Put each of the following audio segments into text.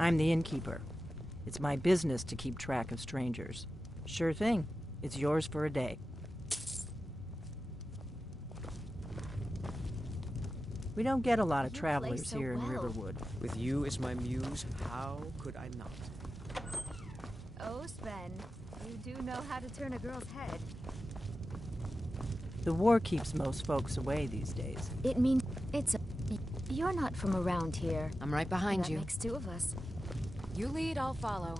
I'm the innkeeper. It's my business to keep track of strangers. Sure thing. It's yours for a day. We don't get a lot of travelers here in Riverwood. With you as my muse, how could I not? Oh, Sven, you do know how to turn a girl's head. The war keeps most folks away these days. It means you're not from around here. I'm right behind you. That makes two of us. You lead, I'll follow.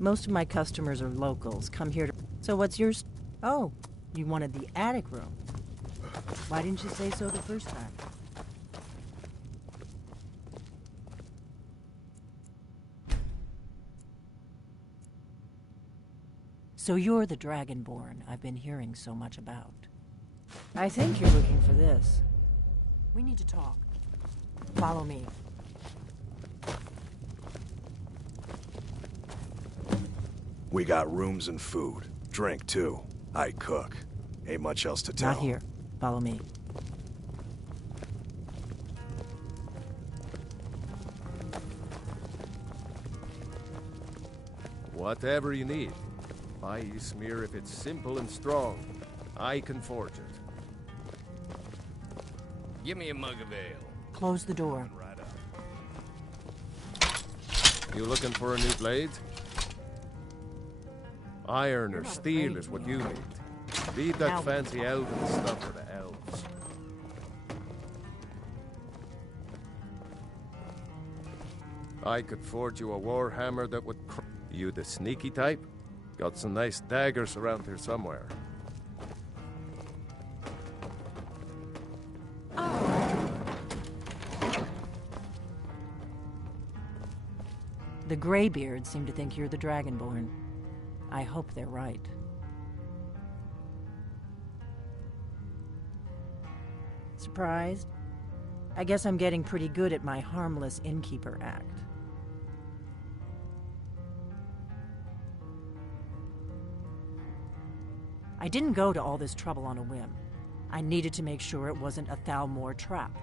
Most of my customers are locals, come here to... So what's yours? Oh, you wanted the attic room. Why didn't you say so the first time? So you're the Dragonborn I've been hearing so much about. I think you're looking for this. We need to talk. Follow me. We got rooms and food. Drink, too. I cook. Ain't much else to tell. Not here. Follow me. Whatever you need. My smear, if it's simple and strong, I can forge it. Give me a mug of ale. Close the door. Right up. You looking for a new blade? Iron or steel is what you need. Leave that fancy elven stuff for the elves. I could forge you a warhammer that would you the sneaky type? Got some nice daggers around here somewhere. The Greybeards seem to think you're the Dragonborn. I hope they're right. Surprised? I guess I'm getting pretty good at my harmless innkeeper act. I didn't go to all this trouble on a whim. I needed to make sure it wasn't a Thalmor trap.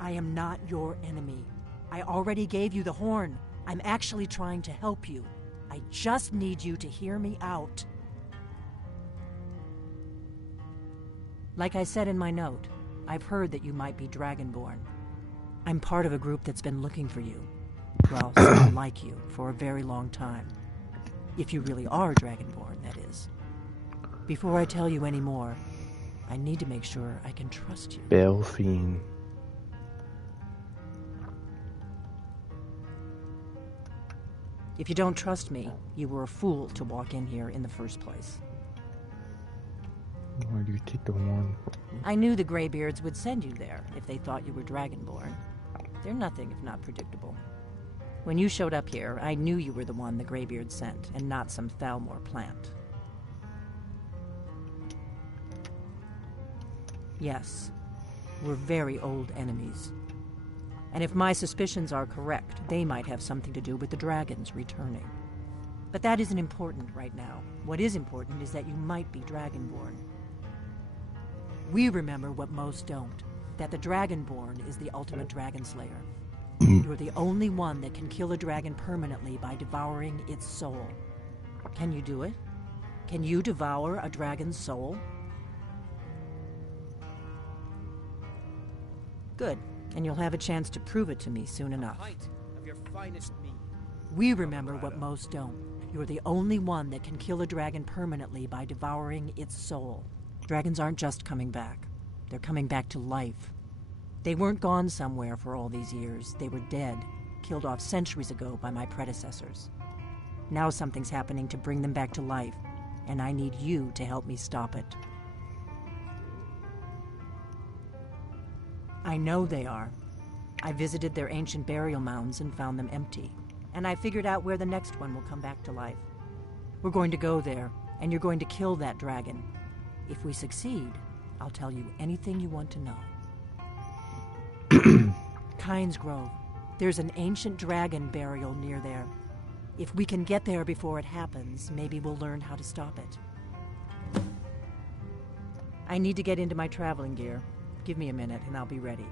I am not your enemy. I already gave you the horn. I'm actually trying to help you. I just need you to hear me out. Like I said in my note, I've heard that you might be Dragonborn. I'm part of a group that's been looking for you. Well, someone like you, for a very long time. If you really are Dragonborn, that is. Before I tell you any more, I need to make sure I can trust you. Belfiend. If you don't trust me, you were a fool to walk in here in the first place. Why do you take the horn? I knew the Greybeards would send you there if they thought you were Dragonborn. They're nothing if not predictable. When you showed up here, I knew you were the one the Greybeards sent, and not some Thalmor plant. Yes, we're very old enemies. And if my suspicions are correct, they might have something to do with the dragons returning. But that isn't important right now. What is important is that you might be Dragonborn. We remember what most don't, that the Dragonborn is the ultimate dragon slayer. You're the only one that can kill a dragon permanently by devouring its soul. Can you do it? Can you devour a dragon's soul? Good, and you'll have a chance to prove it to me soon enough. Of your finest meat. We remember what most don't. You're the only one that can kill a dragon permanently by devouring its soul. Dragons aren't just coming back. They're coming back to life. They weren't gone somewhere for all these years. They were dead, killed off centuries ago by my predecessors. Now something's happening to bring them back to life, and I need you to help me stop it. I know they are. I visited their ancient burial mounds and found them empty. And I figured out where the next one will come back to life. We're going to go there, and you're going to kill that dragon. If we succeed, I'll tell you anything you want to know. Kynes Grove. There's an ancient dragon burial near there. If we can get there before it happens, maybe we'll learn how to stop it. I need to get into my traveling gear. Give me a minute and I'll be ready.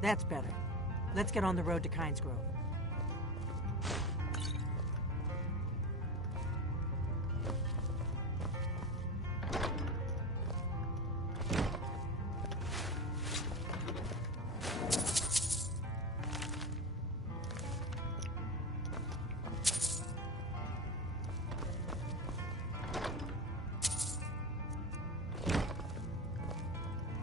That's better. Let's get on the road to Kynes Grove.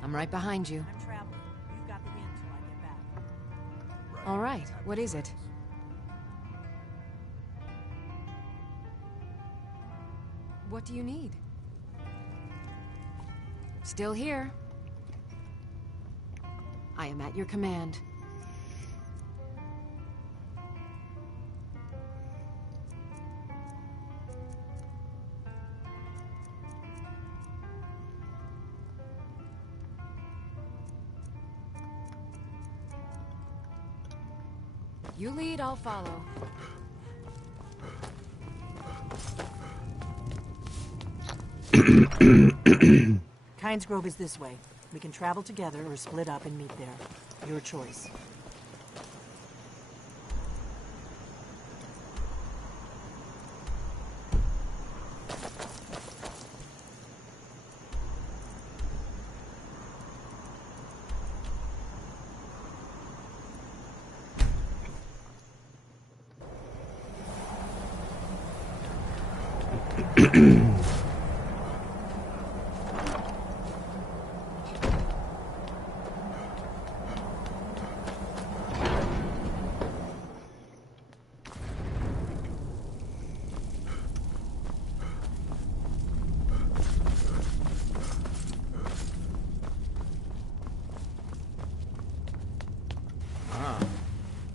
I'm right behind you. I'm traveling. You've got the inn till I get back. All right, what is it? What do you need? Still here. I am at your command. You lead, I'll follow. Kynes Grove is this way. We can travel together or split up and meet there. Your choice.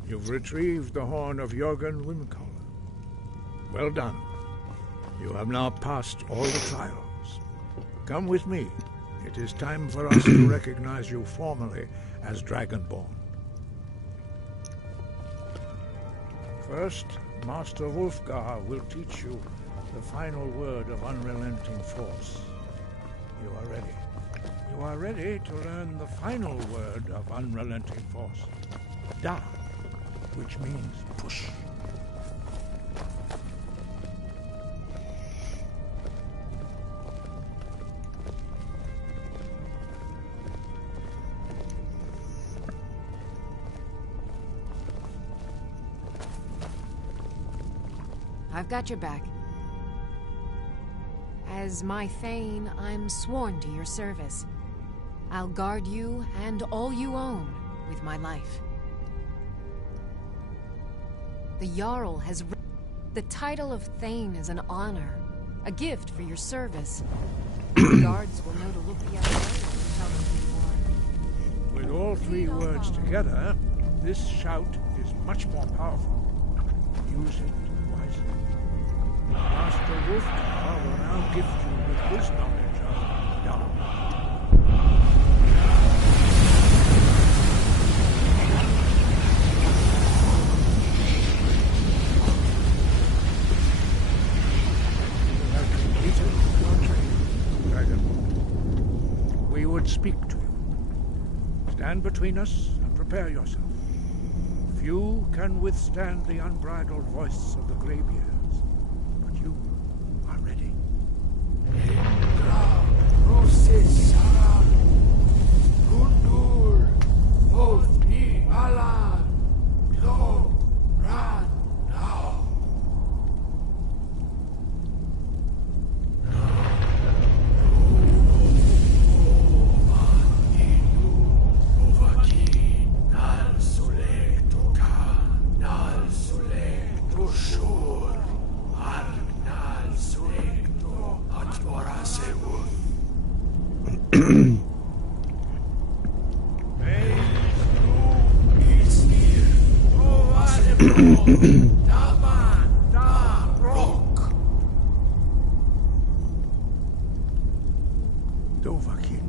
You've retrieved the horn of Jorgen Windcaller. Well done. You have now passed all the trials. Come with me. It is time for us to recognize you formally as Dragonborn. First, Master Wulfgar will teach you the final word of unrelenting force. You are ready. You are ready to learn the final word of unrelenting force. Da, which means push. I've got your back. As my Thane, I'm sworn to your service. I'll guard you and all you own with my life. The Jarl has... The title of Thane is an honor, a gift for your service. The guards will know to look the other way when you tell them to be more. With all three words together, this shout is much more powerful. Use it wisely. Master Wulfgar will now gift you with his knowledge of Jarl. We would speak to you. Stand between us and prepare yourself. Few can withstand the unbridled voice of the Greybeards, but you are ready. Dovahkiin,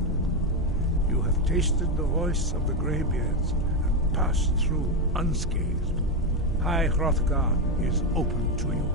you have tasted the voice of the Greybeards and passed through unscathed. High Hrothgar is open to you.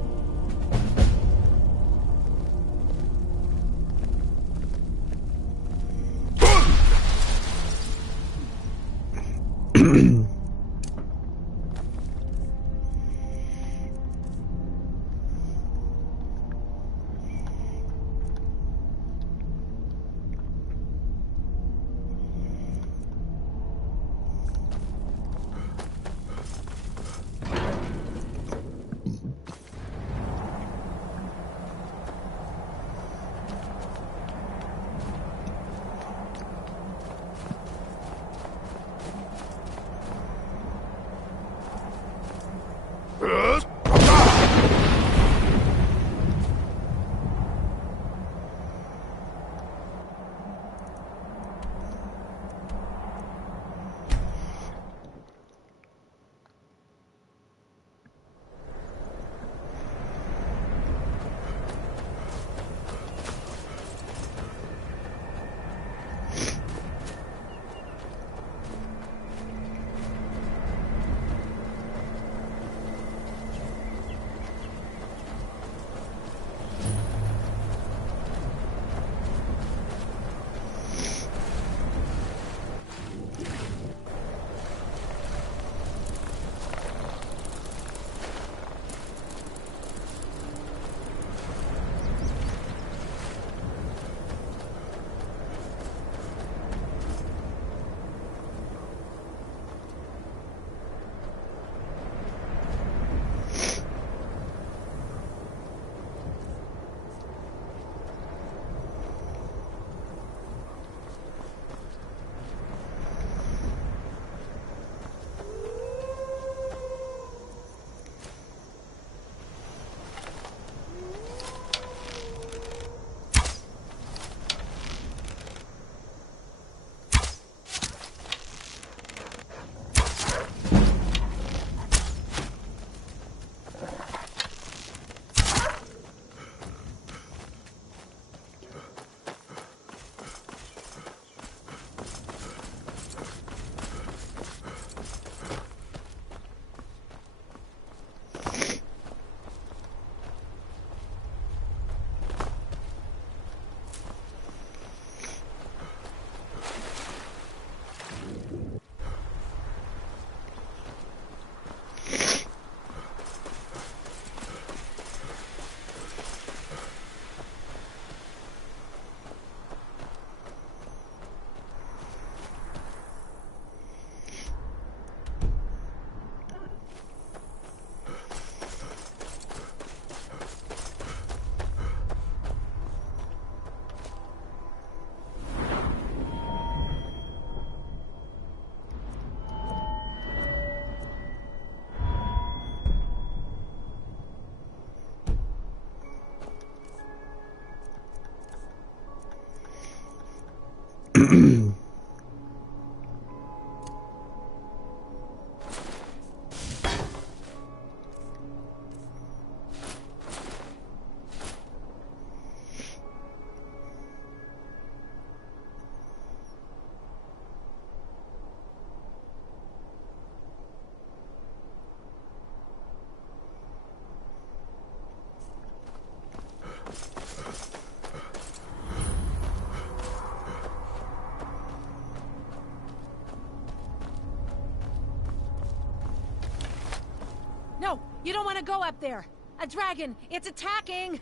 No, you don't want to go up there. A dragon, it's attacking!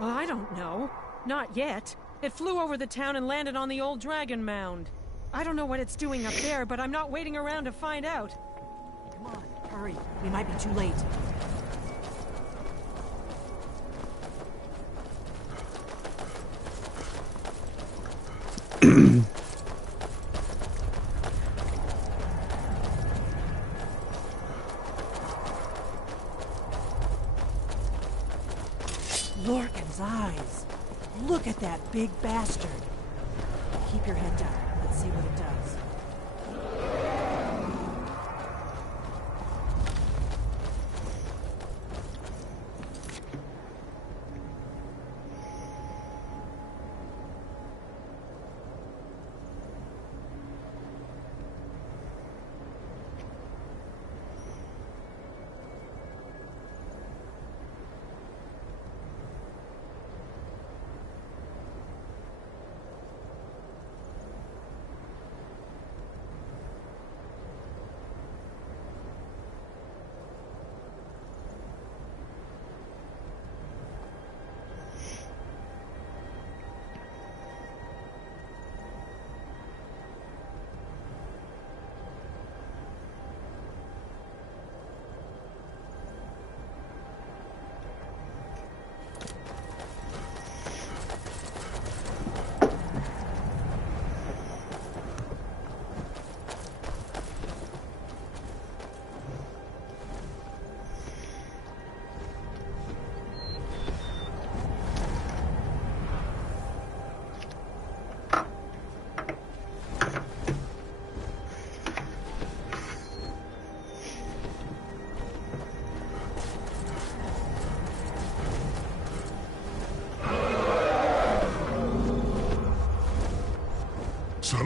Well, I don't know. Not yet. It flew over the town and landed on the old dragon mound. I don't know what it's doing up there, but I'm not waiting around to find out. Come on, hurry. We might be too late. Lorcan's eyes. Look at that big bastard. Keep your head down. Let's see what it does.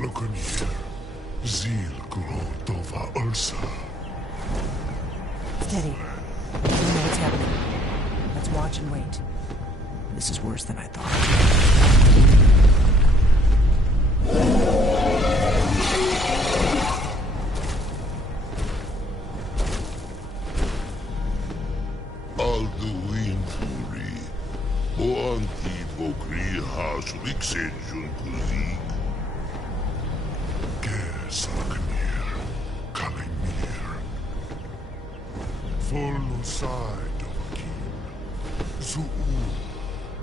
Salukunir, Zil Grotova Ursa. Steady. I don't know what's happening. Let's watch and wait. This is worse than I thought. Alduin Furi, Boanti Bokri Hasliksen Junkuzik. Ger Salukunir, Kalimir. Full side of Akin. Zuu,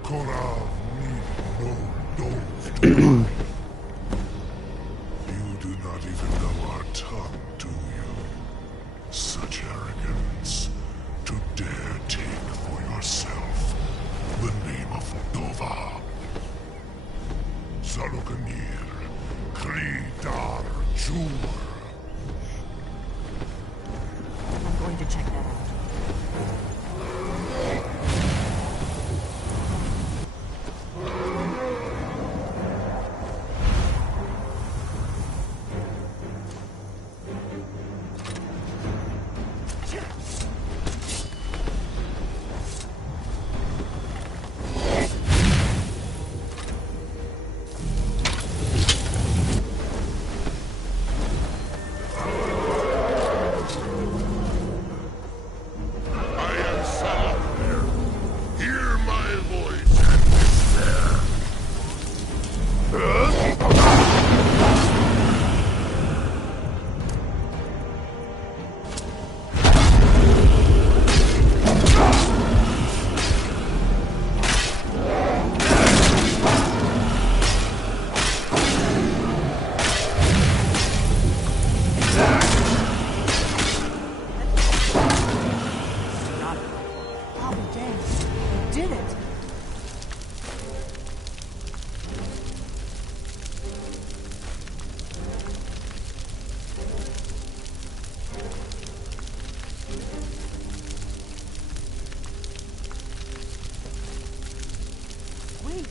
Korav need no dove to You do not even know our tongue, do you? Such arrogance. To dare take for yourself the name of Dova. Salukanir, Kridar Jur. I'm going to check that out.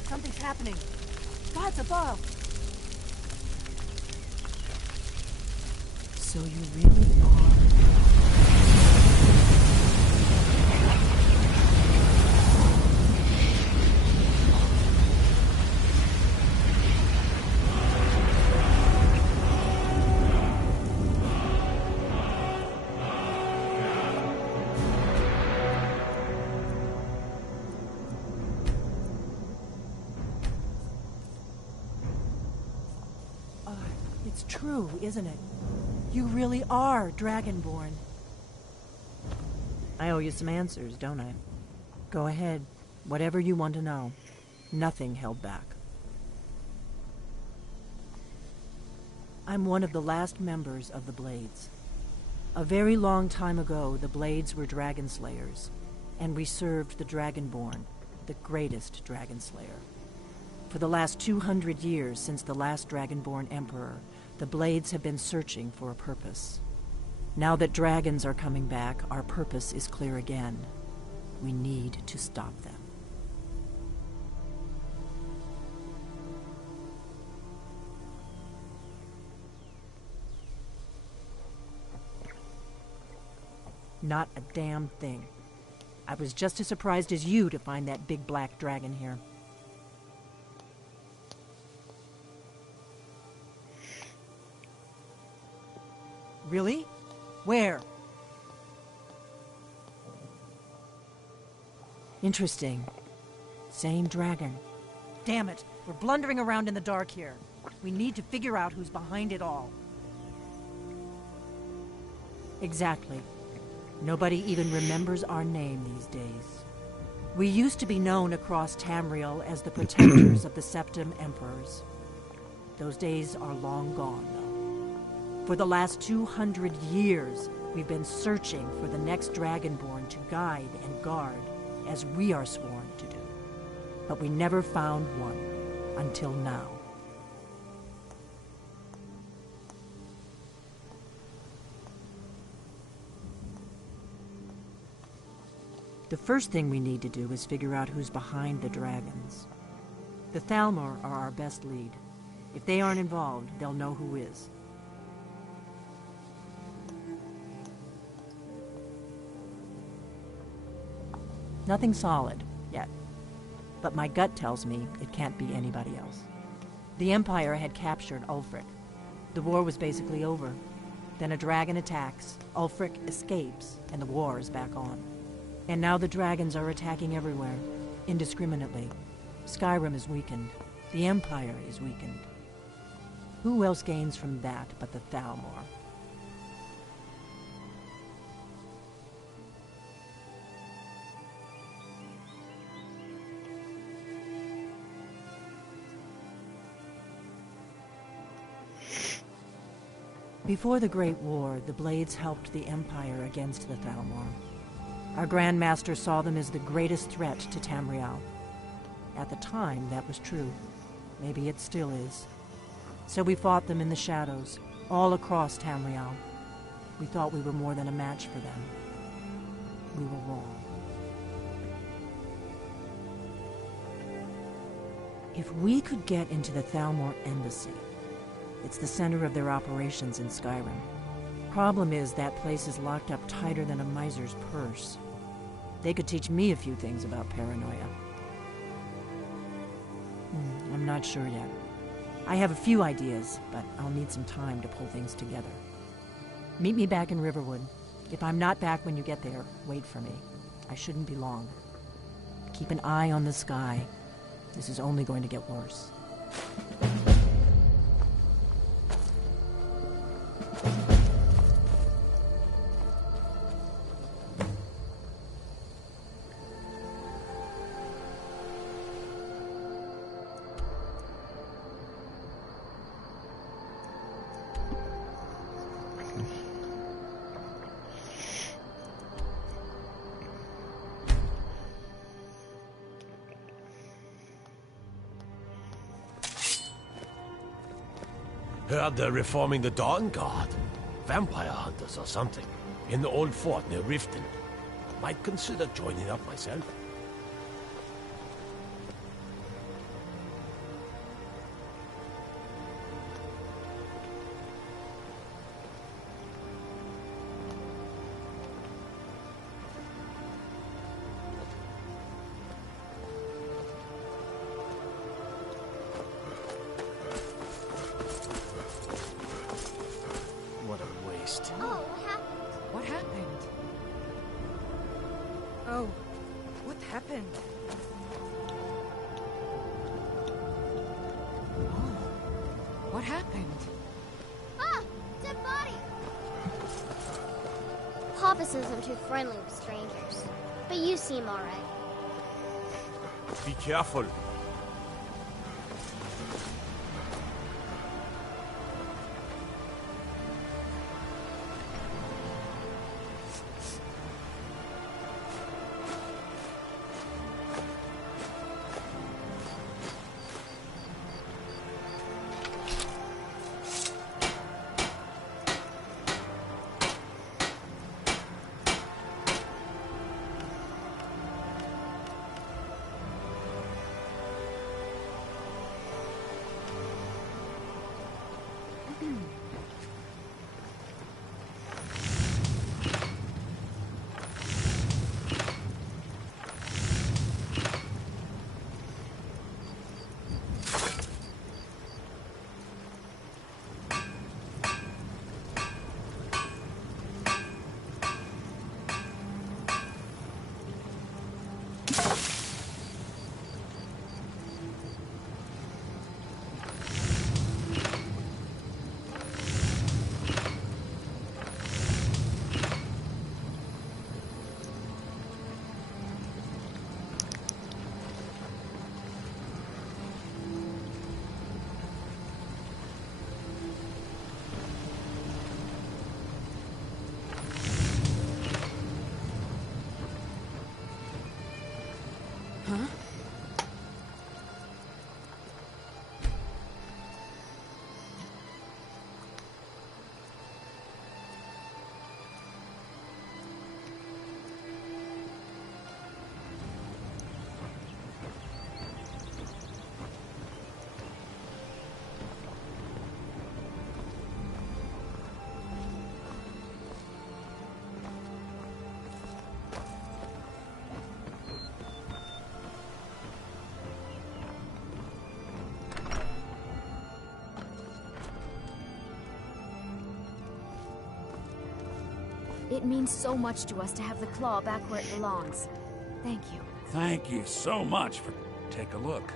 Something's happening. Gods above. So you really are. It's true, isn't it? You really are Dragonborn. I owe you some answers, don't I? Go ahead. Whatever you want to know. Nothing held back. I'm one of the last members of the Blades. A very long time ago, the Blades were dragon slayers, and we served the Dragonborn, the greatest dragon slayer. For the last 200 years since the last Dragonborn Emperor, the Blades have been searching for a purpose. Now that dragons are coming back, our purpose is clear again. We need to stop them. Not a damn thing. I was just as surprised as you to find that big black dragon here. Really? Where? Interesting. Same dragon. Damn it, we're blundering around in the dark here. We need to figure out who's behind it all. Exactly. Nobody even remembers our name these days. We used to be known across Tamriel as the protectors of the Septim Emperors. Those days are long gone, though. For the last 200 years, we've been searching for the next Dragonborn to guide and guard, as we are sworn to do. But we never found one, until now. The first thing we need to do is figure out who's behind the dragons. The Thalmor are our best lead. If they aren't involved, they'll know who is. Nothing solid, yet. But my gut tells me it can't be anybody else. The Empire had captured Ulfric. The war was basically over. Then a dragon attacks, Ulfric escapes, and the war is back on. And now the dragons are attacking everywhere, indiscriminately. Skyrim is weakened. The Empire is weakened. Who else gains from that but the Thalmor? Before the Great War, the Blades helped the Empire against the Thalmor. Our Grand Master saw them as the greatest threat to Tamriel. At the time, that was true. Maybe it still is. So we fought them in the shadows, all across Tamriel. We thought we were more than a match for them. We were wrong. If we could get into the Thalmor embassy, it's the center of their operations in Skyrim. Problem is, that place is locked up tighter than a miser's purse. They could teach me a few things about paranoia. I'm not sure yet. I have a few ideas, but I'll need some time to pull things together. Meet me back in Riverwood. If I'm not back when you get there, wait for me. I shouldn't be long. Keep an eye on the sky. This is only going to get worse. Heard they're reforming the Dawn Guard. Vampire hunters or something. In the old fort near Riften. Might consider joining up myself. What a waste. Oh, what happened? What happened? Oh, what happened? Oh, what happened? Ah! Dead body! Papa says I'm too friendly with strangers. But you seem alright. Be careful. It means so much to us to have the claw back where it belongs. Thank you. Thank you so much for... Take a look.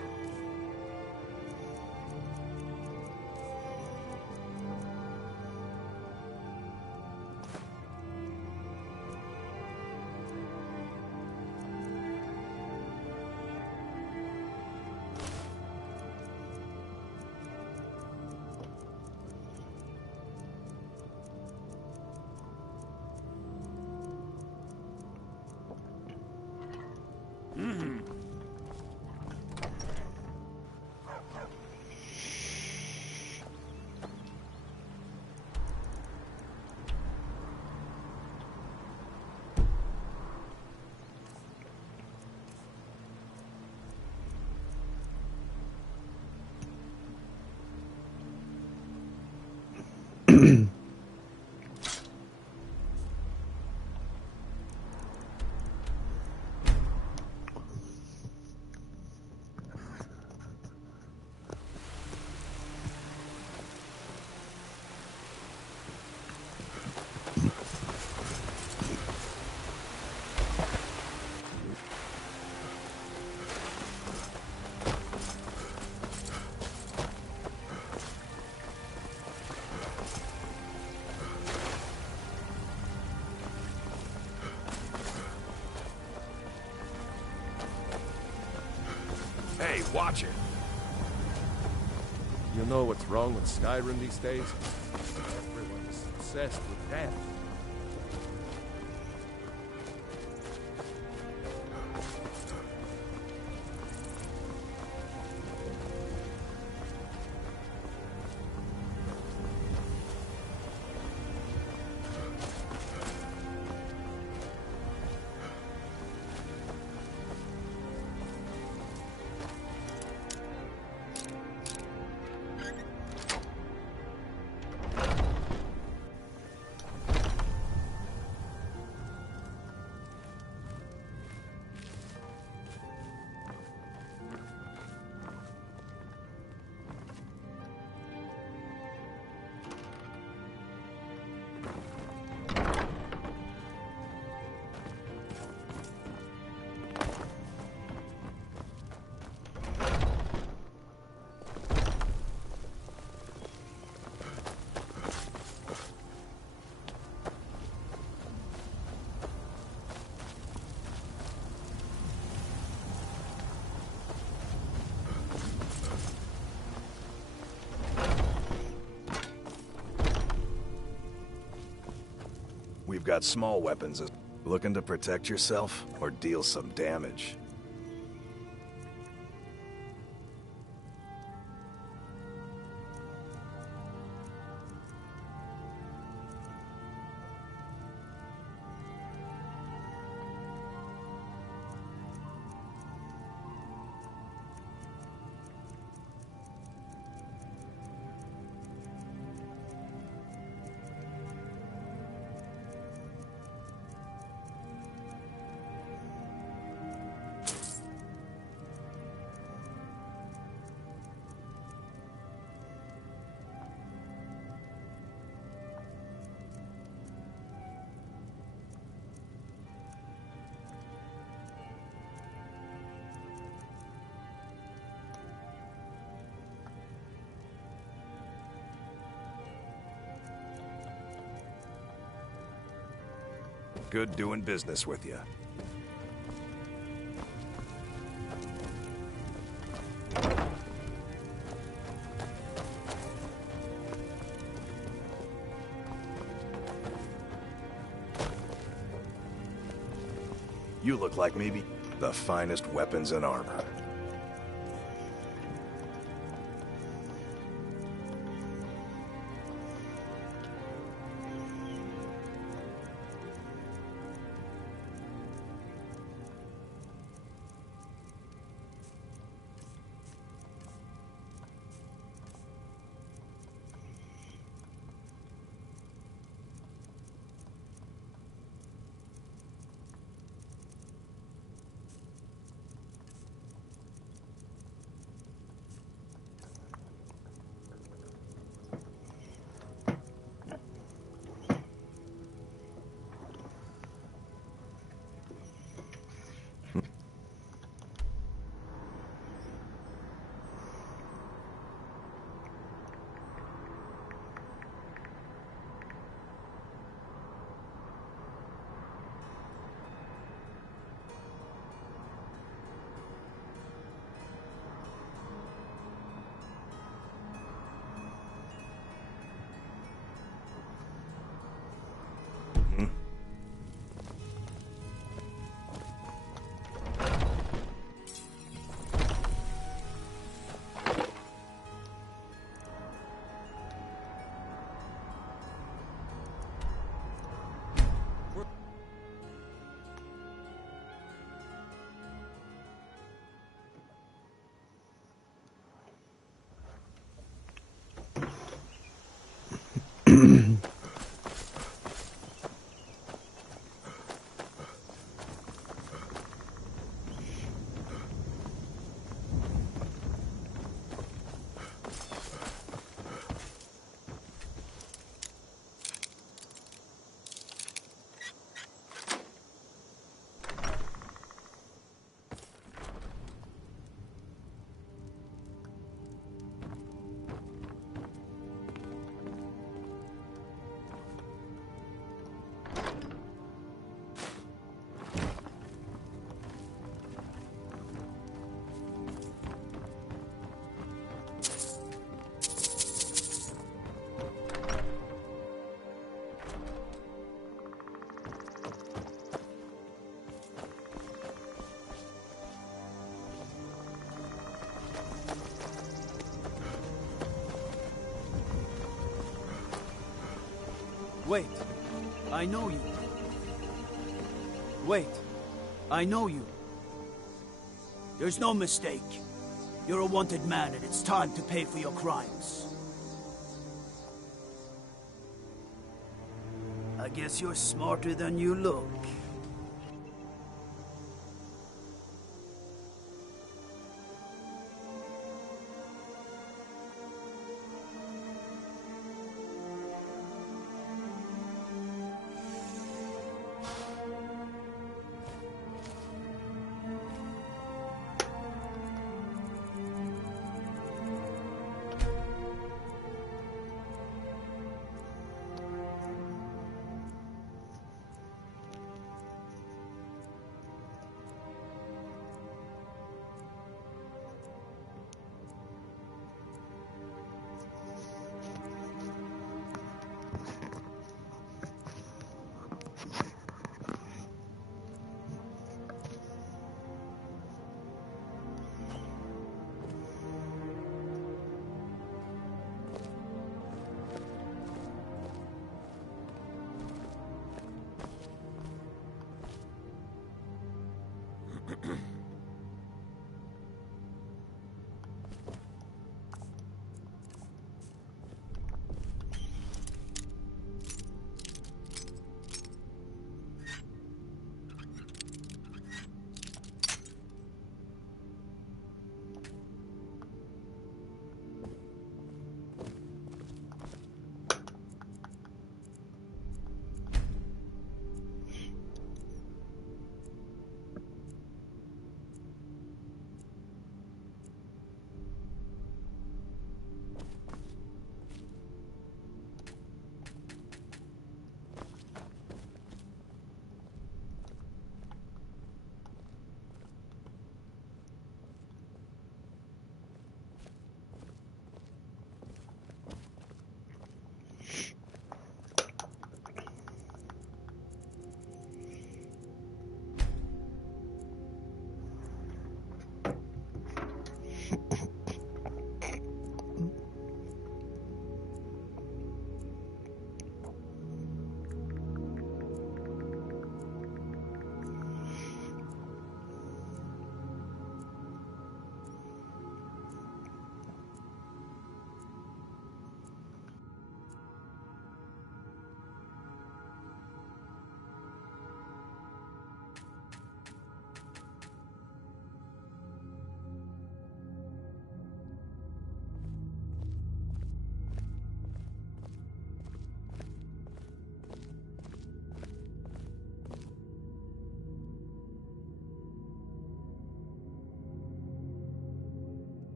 Hey, watch it! You know what's wrong with Skyrim these days? Everyone's obsessed with death. We've got small weapons. Looking to protect yourself or deal some damage? Good doing business with you. You look like maybe the finest weapons and armor. Wait, I know you. Wait, I know you. There's no mistake. You're a wanted man, and it's time to pay for your crimes. I guess you're smarter than you look.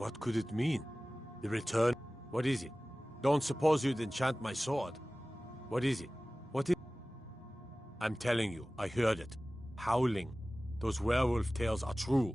What could it mean? The return? What is it? Don't suppose you'd enchant my sword. What is it? What is... I'm telling you, I heard it. Howling. Those werewolf tales are true.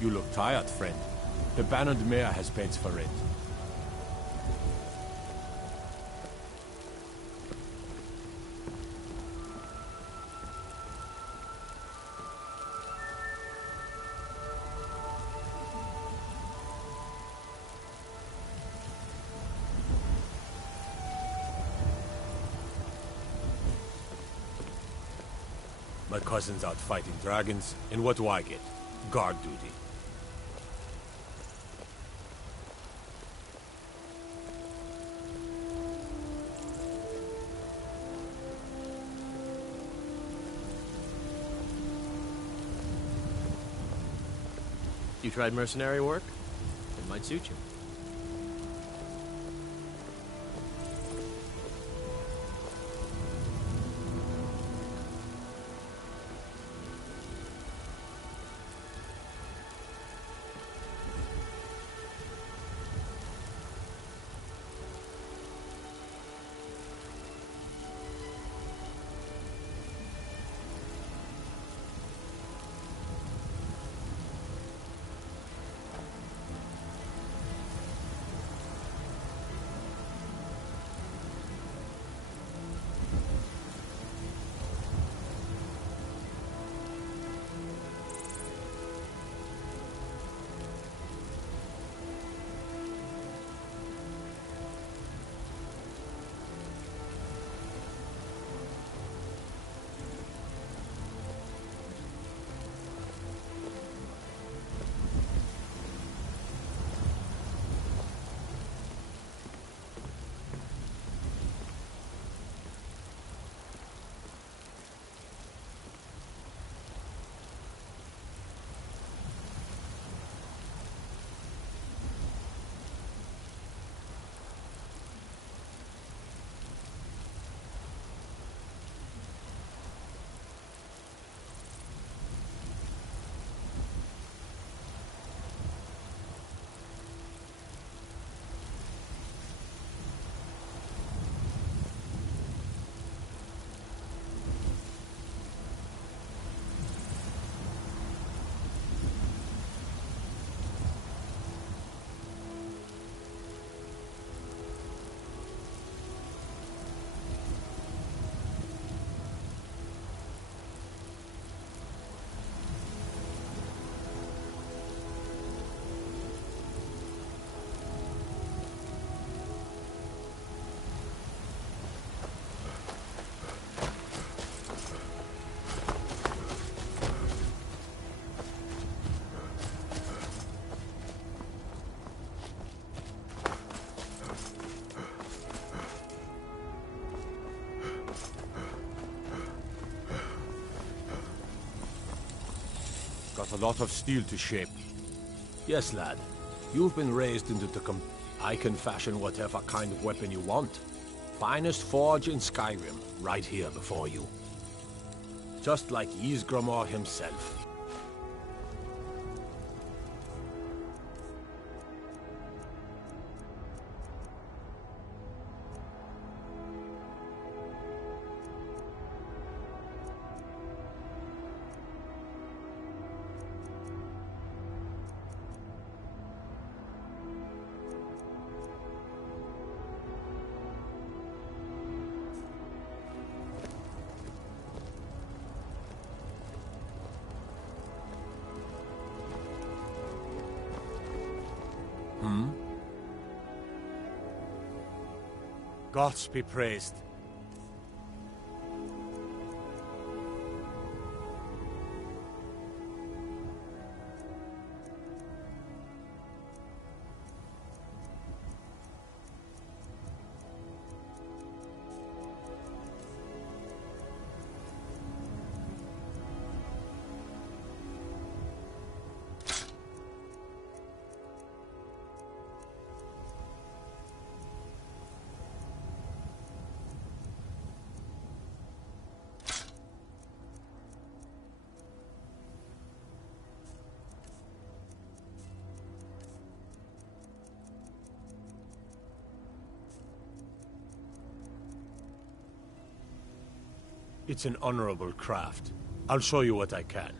You look tired, friend. The Bannered Mare has beds for rent. My cousin's out fighting dragons, and what do I get? Guard duty. You tried mercenary work? It might suit you. got a lot of steel to shape. Yes, lad. You've been raised into the I can fashion whatever kind of weapon you want. Finest forge in Skyrim, right here before you. Just like Ysgramor himself. Gods be praised. It's an honorable craft. I'll show you what I can.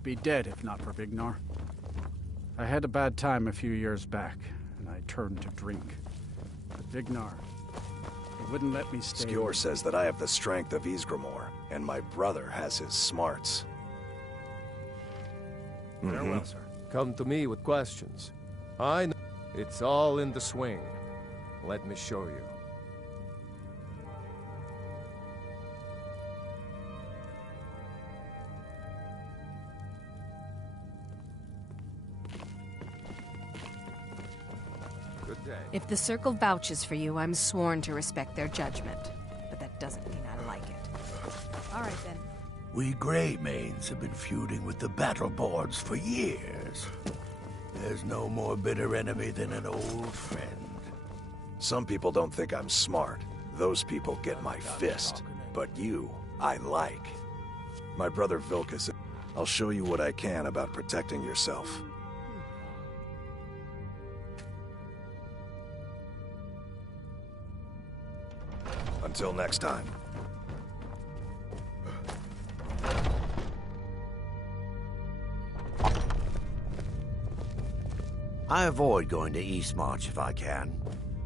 I'd be dead if not for Vignar. I had a bad time a few years back, and I turned to drink. But Vignar, he wouldn't let me stay. Skjor says that I have the strength of Ysgramor, and my brother has his smarts. Farewell, sir. Come to me with questions. I know it's all in the swing. Let me show you. If the Circle vouches for you, I'm sworn to respect their judgment. But that doesn't mean I like it. All right, then. We Greymanes have been feuding with the Battleboards for years. There's no more bitter enemy than an old friend. Some people don't think I'm smart. Those people get my fist. But you, I like. My brother Vilkas, I'll show you what I can about protecting yourself. Until next time. I avoid going to Eastmarch if I can.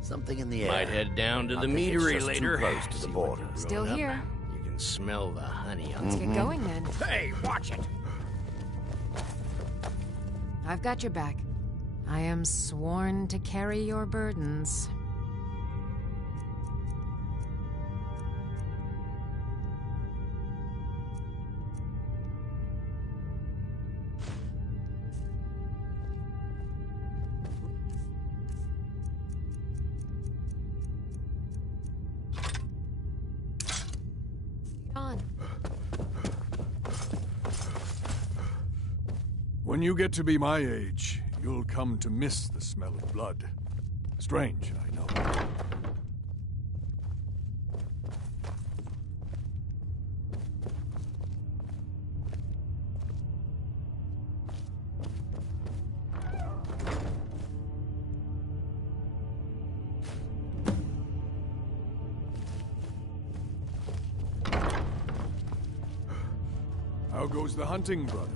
Something in the air. Might head down to I the think it's meadery just later. Too close to the border. Still here. You can smell the honey on Let's get going, then. Hey, watch it! I've got your back. I am sworn to carry your burdens. When you get to be my age, you'll come to miss the smell of blood. Strange, I know. How goes the hunting, brother?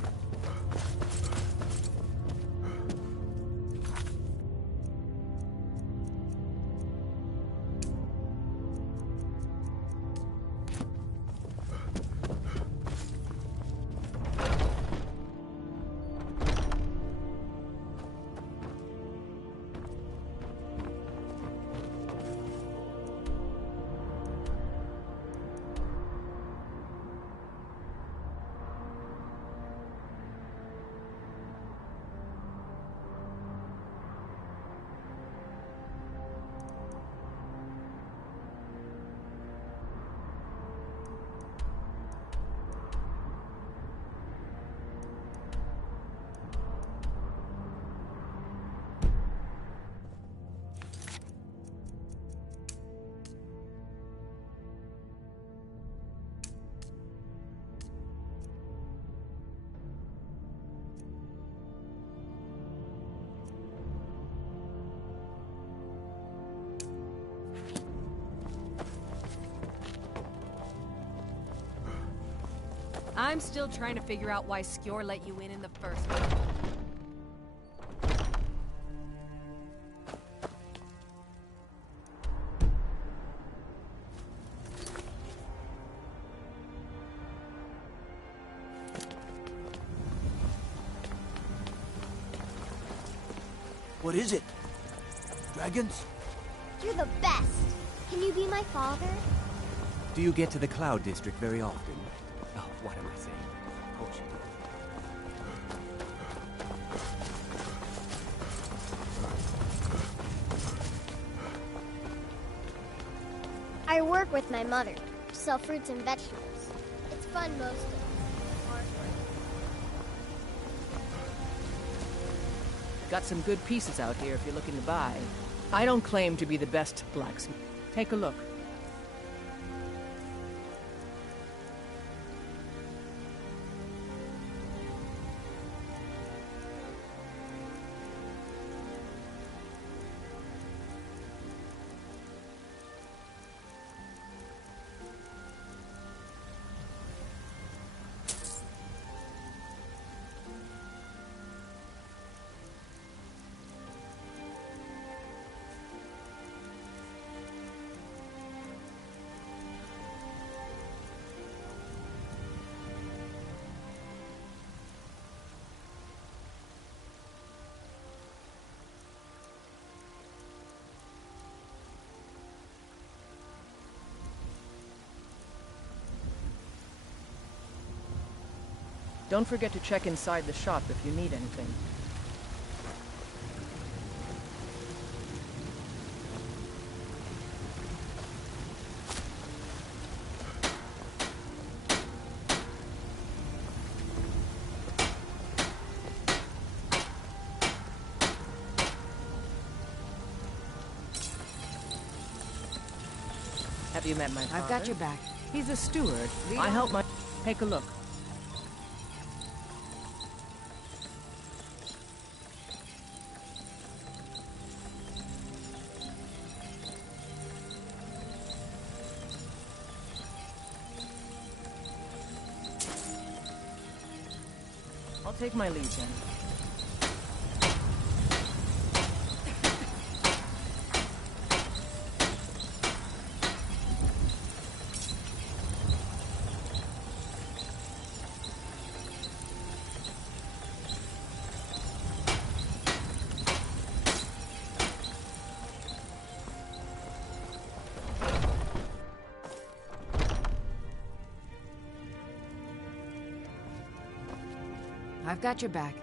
I'm still trying to figure out why Skjor let you in the first place. What is it? Dragons? You're the best. Can you be my father? Do you get to the Cloud District very often? Oh, what am I saying? Of course you do. I work with my mother. Sell fruits and vegetables. It's fun most of the hard work. Got some good pieces out here if you're looking to buy. I don't claim to be the best blacksmith. Take a look. Don't forget to check inside the shop if you need anything. You met my father? I've got your back. He's a steward. Lead I on. help my... Take a look. I'll take my leave then. I've got your back.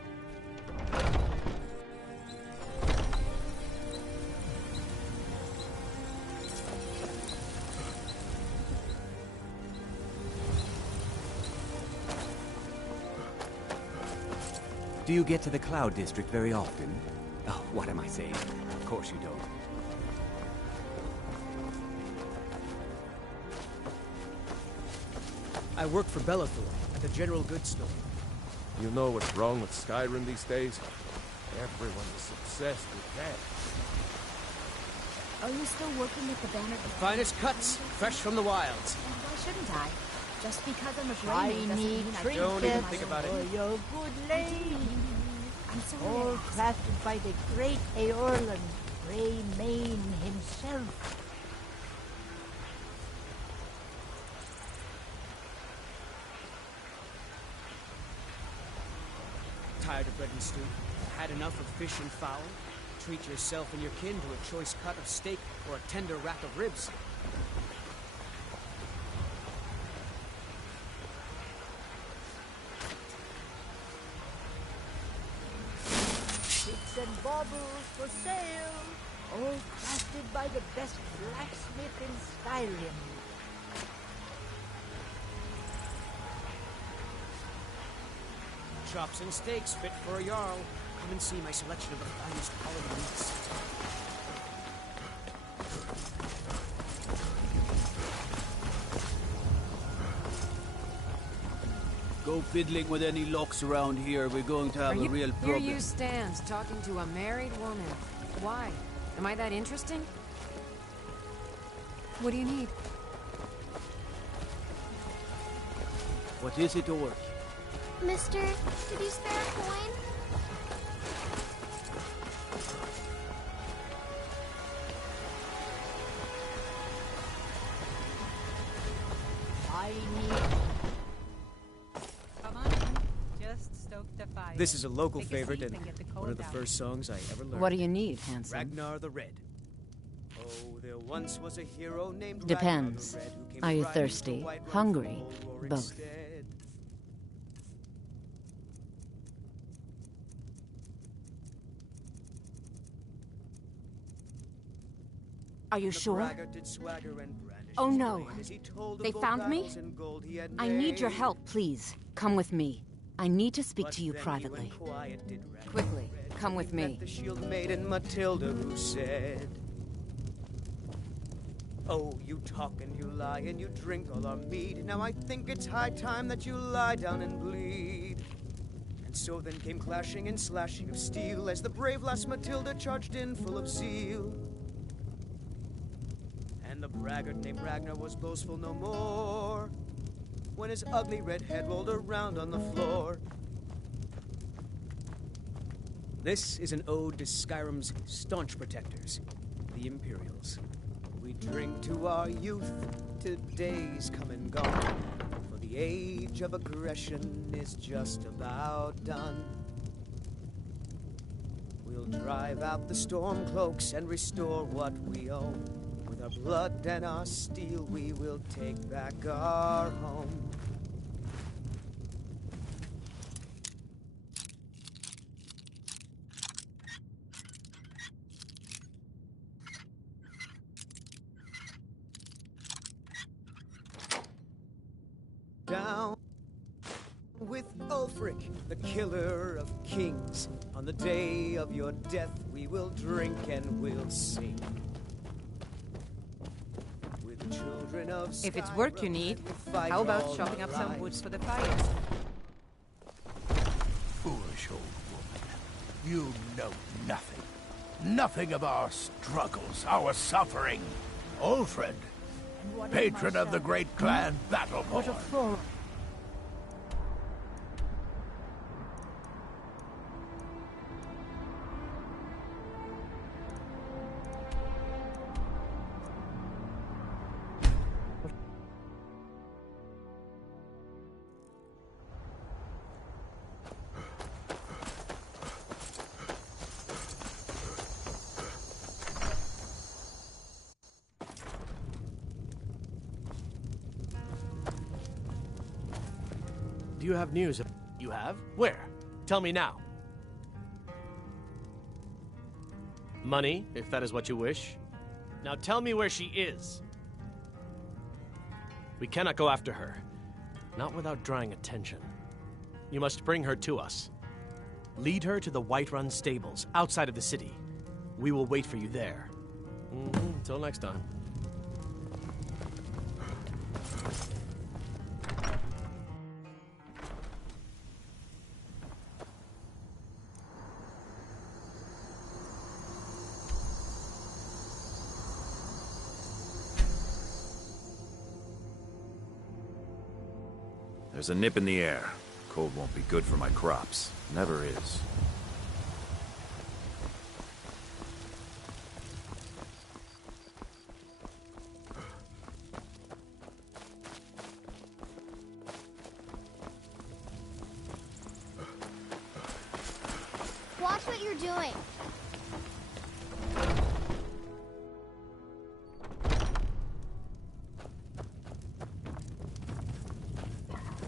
Do you get to the Cloud District very often? Oh, what am I saying? Of course you don't. I work for Bellathor at the General Goods Store. You know what's wrong with Skyrim these days? Everyone is obsessed with that. Are you still working at the Banner? The finest cuts, fresh from the wilds. And why shouldn't I? Just because I'm a Shiny Grey doesn't mean I trinkets Don't even think about it. for your good lady. I'm sorry. All crafted by the great Eorlan, Greymane himself. Tired of bread and stew? Had enough of fish and fowl? Treat yourself and your kin to a choice cut of steak or a tender rack of ribs. Bits and baubles for sale. All crafted by the best blacksmith in Skyrim. Chops and steaks fit for a Jarl. Come and see my selection of the finest quality meats. Go fiddling with any locks around here. We're going to have a real Here problem. you stand, talking to a married woman. Why? Am I that interesting? What do you need? What is it, Orc? Mister, could you spare a coin? I need... Come on in. Just stoked the fire. This is a local Take favorite seat and get the one cold of the out. first songs I ever learned. What do you need, handsome? Ragnar the Red. Oh, there once was a hero named Depends. Ragnar the Red who came Are you riding thirsty? the White Run Hungry? from Old War Both. instead. Are you The sure? braggart did swagger and brandish Oh his no. blade as he told of They bold found me? battles and gold he had I need your made. help, please. Come with me. I need to speak But to you then he privately. went quiet, did Ragnar Quickly, the Red, come till with he me. met the shield maiden Matilda, who said, "Oh, you talk and you lie and you drink all our mead. Now I think it's high time that you lie down and bleed." And so then came clashing and slashing of steel as the brave lass Matilda charged in full of zeal. And the braggart named Ragnar was boastful no more when his ugly red head rolled around on the floor. This is an ode to Skyrim's staunch protectors, the Imperials. We drink to our youth, to days come and gone, for the age of aggression is just about done. We'll drive out the storm cloaks and restore what we own. With our blood and our steel, we will take back our home. Down with Ulfric, the killer of kings. On the day of your death, we will drink and we'll sing. With children children of If it's work you need, how about chopping up some wood for the fire? Foolish old woman. You know nothing. Nothing of our struggles, our suffering. Ulfred, patron of the great clan Battleborn. What a fool. Do you have news of... You have? Where? Tell me now. Money, if that is what you wish. Now tell me where she is. We cannot go after her. Not without drawing attention. You must bring her to us. Lead her to the Whiterun stables, outside of the city. We will wait for you there. Until next time. There's a nip in the air. Cold won't be good for my crops. Never is. Watch what you're doing.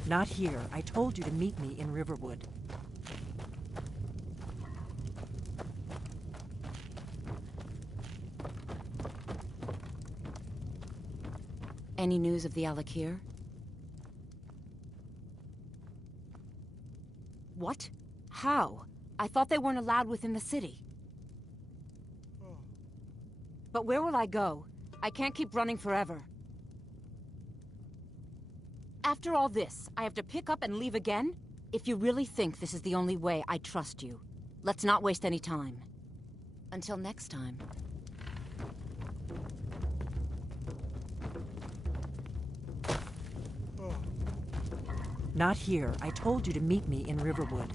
Not here. I told you to meet me in Riverwood. Any news of the Alakir? What? How? I thought they weren't allowed within the city. But where will I go? I can't keep running forever. After all this, I have to pick up and leave again? If you really think this is the only way, I trust you. Let's not waste any time. Until next time. Not here. I told you to meet me in Riverwood.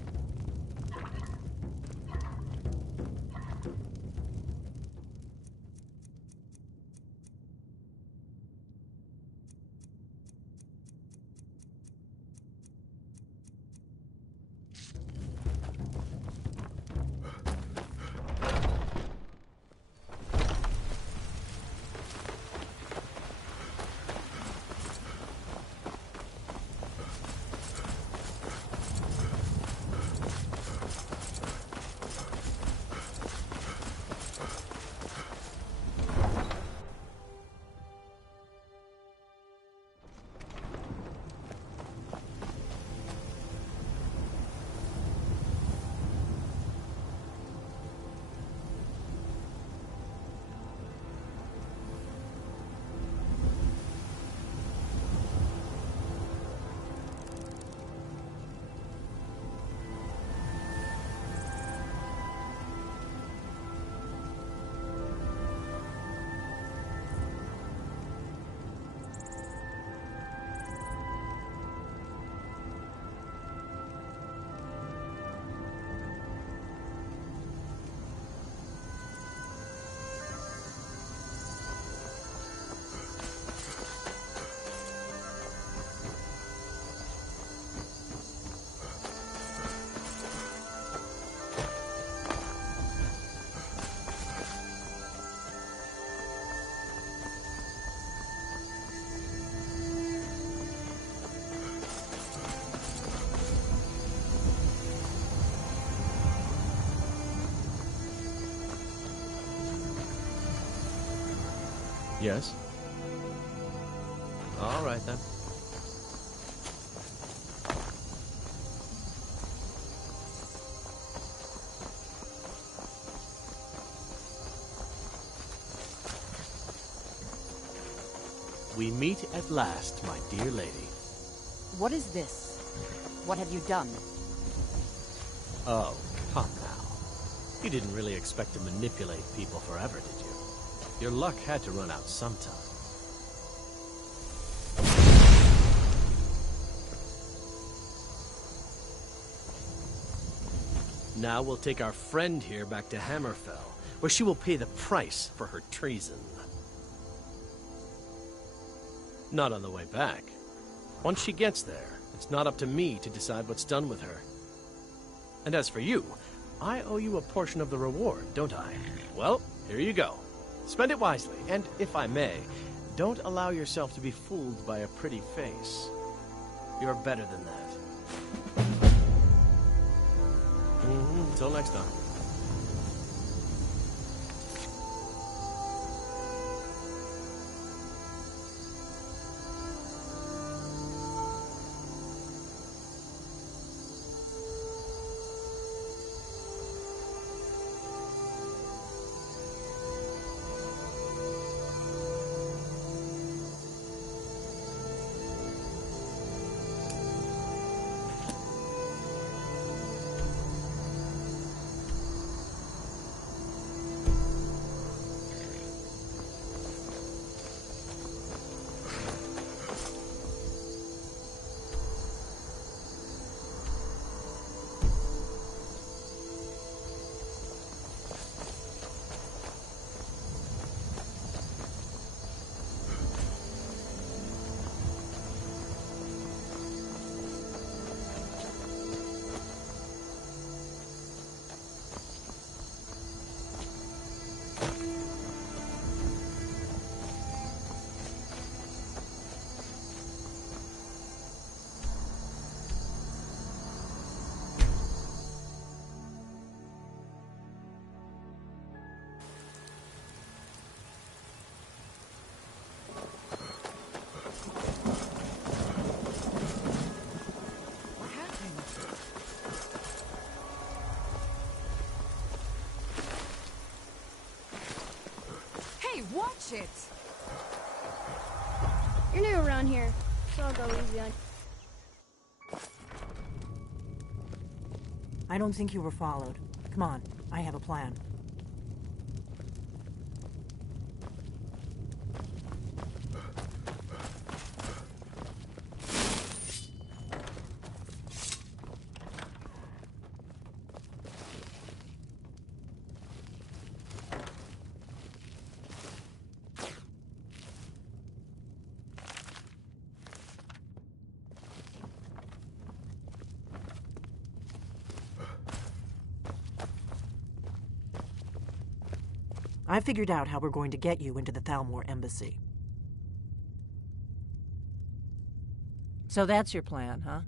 Yes? All right, then. We meet at last, my dear lady. What is this? What have you done? Oh, come now. You didn't really expect to manipulate people forever, did you? Your luck had to run out sometime. Now we'll take our friend here back to Hammerfell, where she will pay the price for her treason. Not on the way back. Once she gets there, it's not up to me to decide what's done with her. And as for you, I owe you a portion of the reward, don't I? Well, here you go. Spend it wisely, and if I may, don't allow yourself to be fooled by a pretty face. You're better than that. Until next time. Watch it! You're new around here, so I'll go easy on you. I don't think you were followed. Come on, I have a plan. I figured out how we're going to get you into the Thalmor embassy. So that's your plan, huh?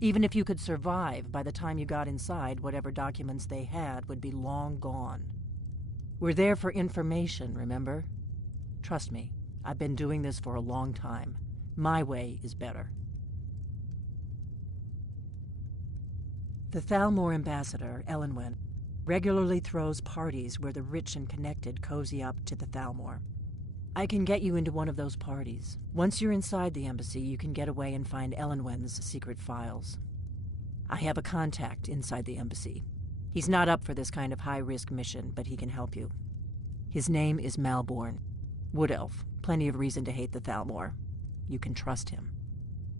Even if you could survive, by the time you got inside, whatever documents they had would be long gone. We're there for information, remember? Trust me, I've been doing this for a long time. My way is better. The Thalmor ambassador, Elenwen, regularly throws parties where the rich and connected cozy up to the Thalmor. I can get you into one of those parties. Once you're inside the embassy, you can get away and find Elenwen's secret files. I have a contact inside the embassy. He's not up for this kind of high-risk mission, but he can help you. His name is Malborn. Wood Elf. Plenty of reason to hate the Thalmor. You can trust him.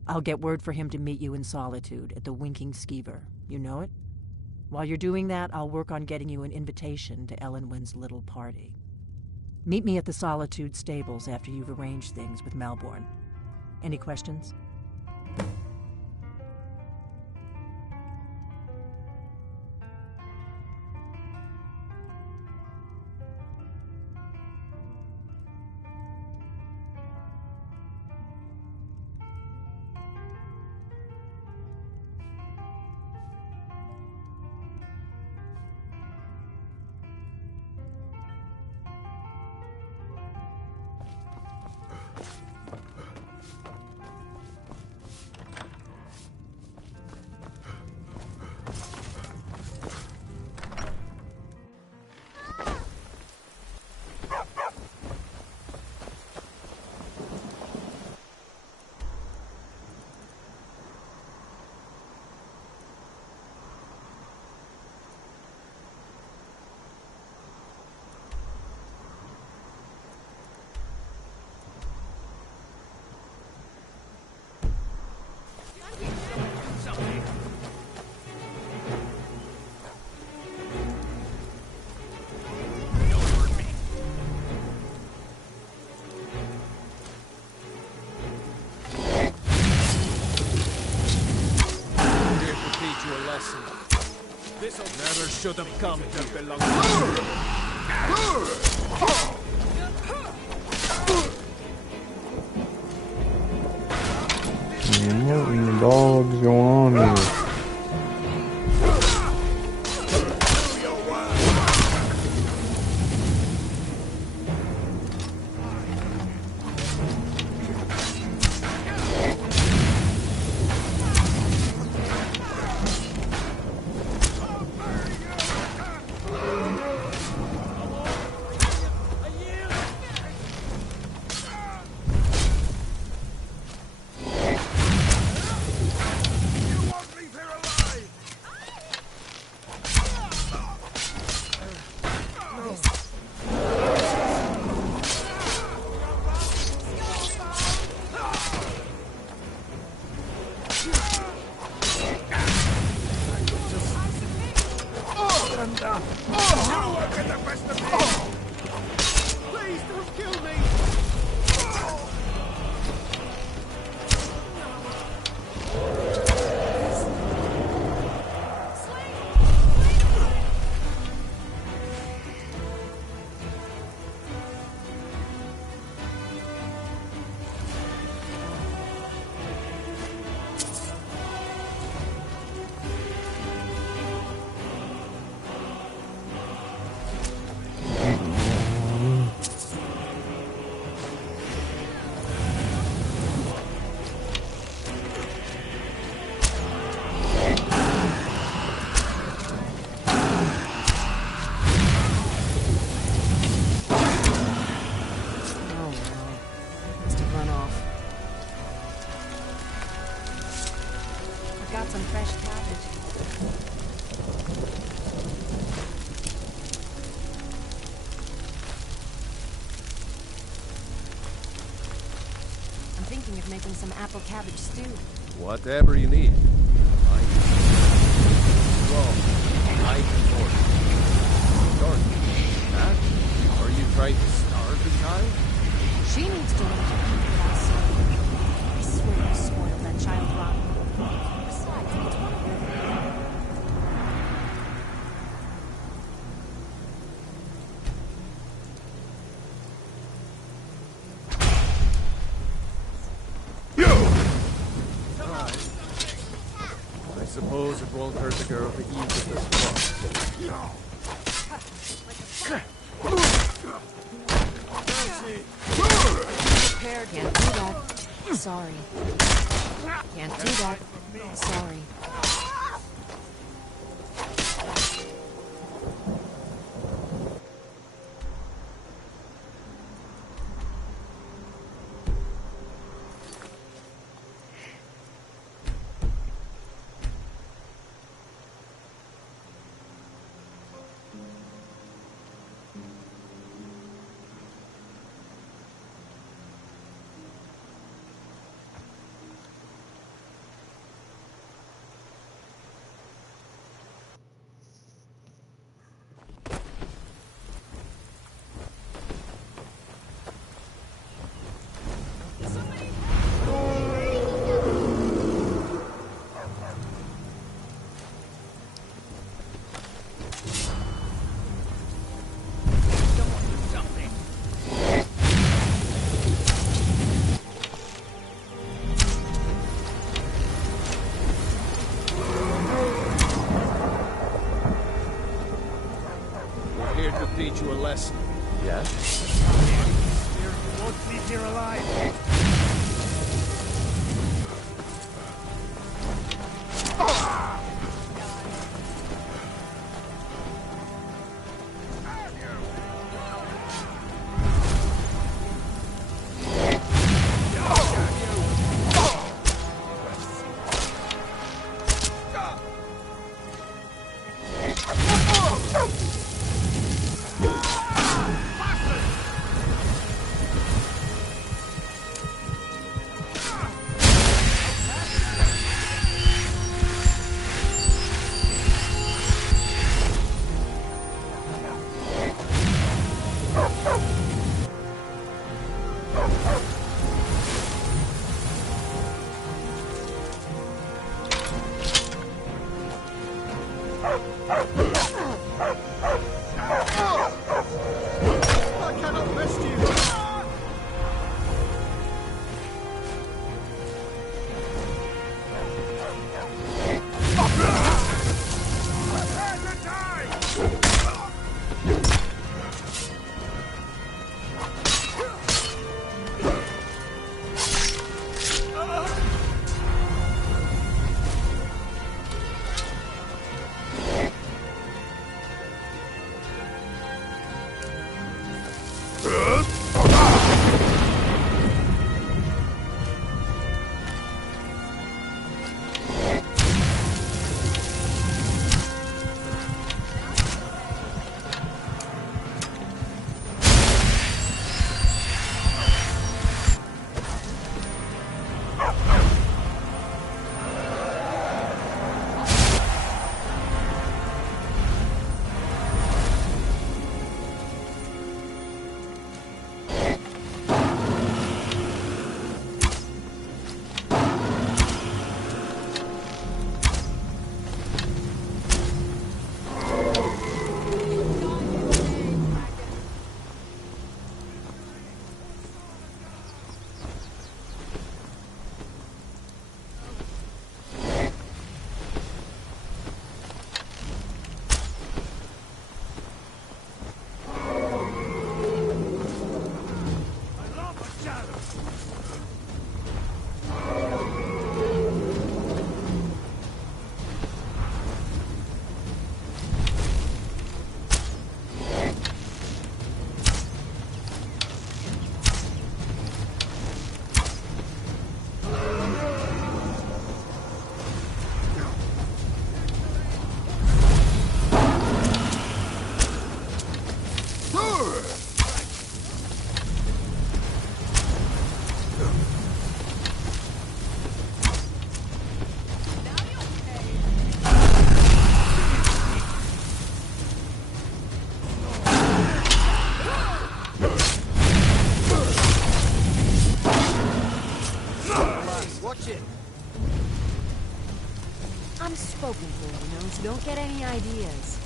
I'll get word for him to meet you in Solitude at the Winking Skeever. You know it? While you're doing that, I'll work on getting you an invitation to Elenwen's little party. Meet me at the Solitude stables after you've arranged things with Malborn. Any questions? should have come to belong to What in the dog's going on here? Please don't kill me! Some fresh cabbage. I'm thinking of making some apple cabbage stew. Whatever you need. I can order. Jordan, Matt, are you trying to starve the child? She needs to learn to eat without suffering. I swear you spoiled that child rotten. Besides, it's one of your... I suppose it won't hurt the girl to eat at this point. Can't do that. Sorry. Can't do that. Sorry. Teach you a lesson. Yes? You won't leave here alive. I cannot rest you! I'm spoken for, so don't get any ideas.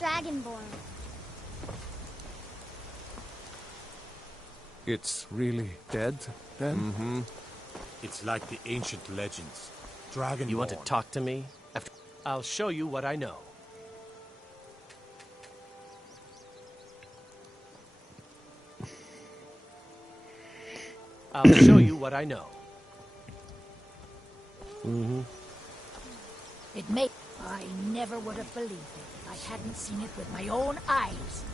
Dragonborn. It's really dead, then? Mm-hmm. It's like the ancient legends. Dragonborn. You want to talk to me? I'll show you what I know. I'll show you what I know. Mm-hmm. It may... I never would have believed it if I hadn't seen it with my own eyes.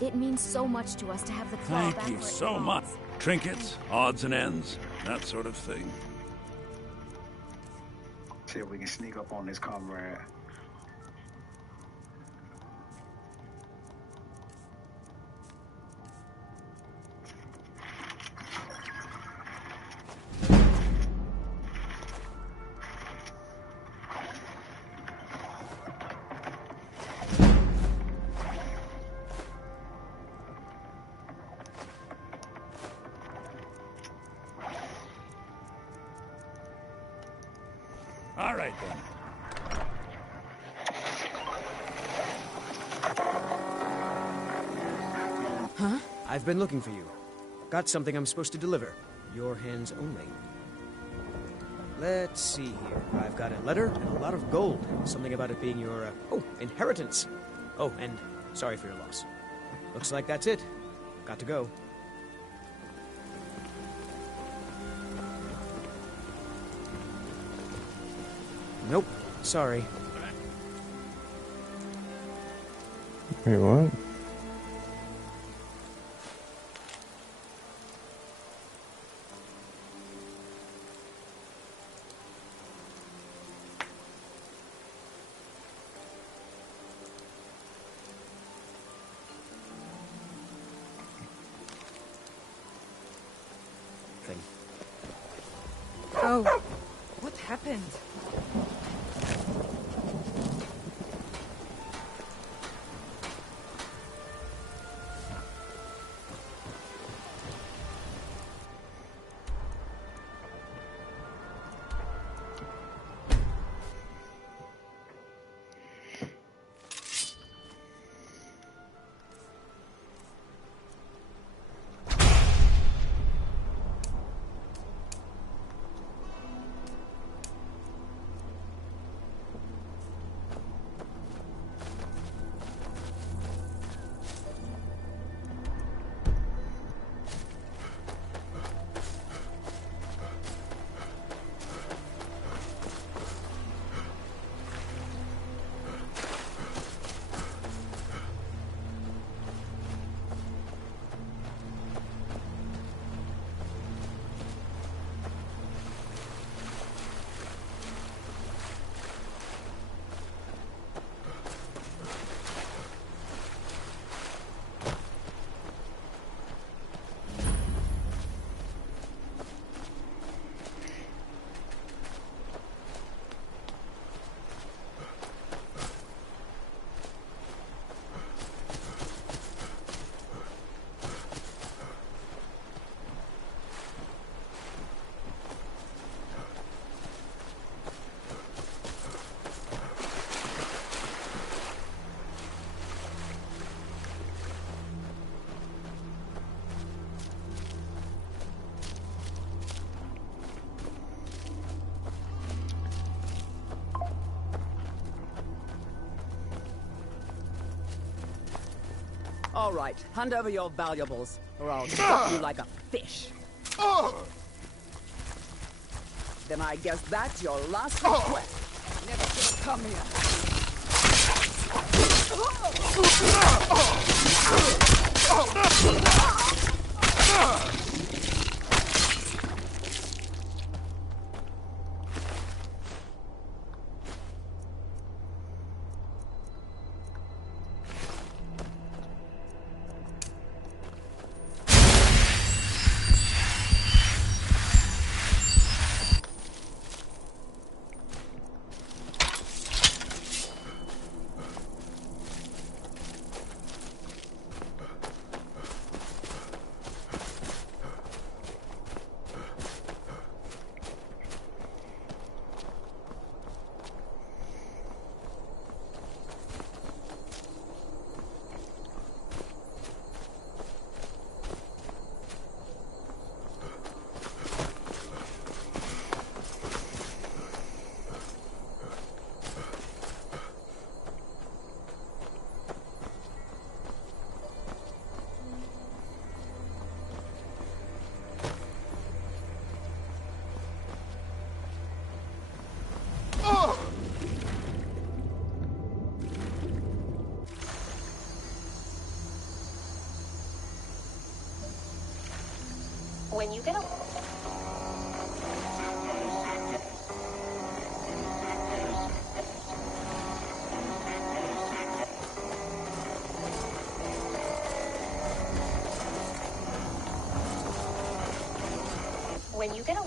It means so much to us to have the claw back. Thank you so much. Trinkets, odds and ends, that sort of thing. See if we can sneak up on this comrade. right then. Huh? I've been looking for you. Got something I'm supposed to deliver. Your hands only. Let's see here. I've got a letter and a lot of gold. Something about it being your, inheritance. Oh, and sorry for your loss. Looks like that's it. Got to go. Nope. Sorry. Wait, what? Oh, what happened? All right, hand over your valuables, or I'll drop you like a fish. Then I guess that's your last request. Never should have come here. When you get a... When you get a...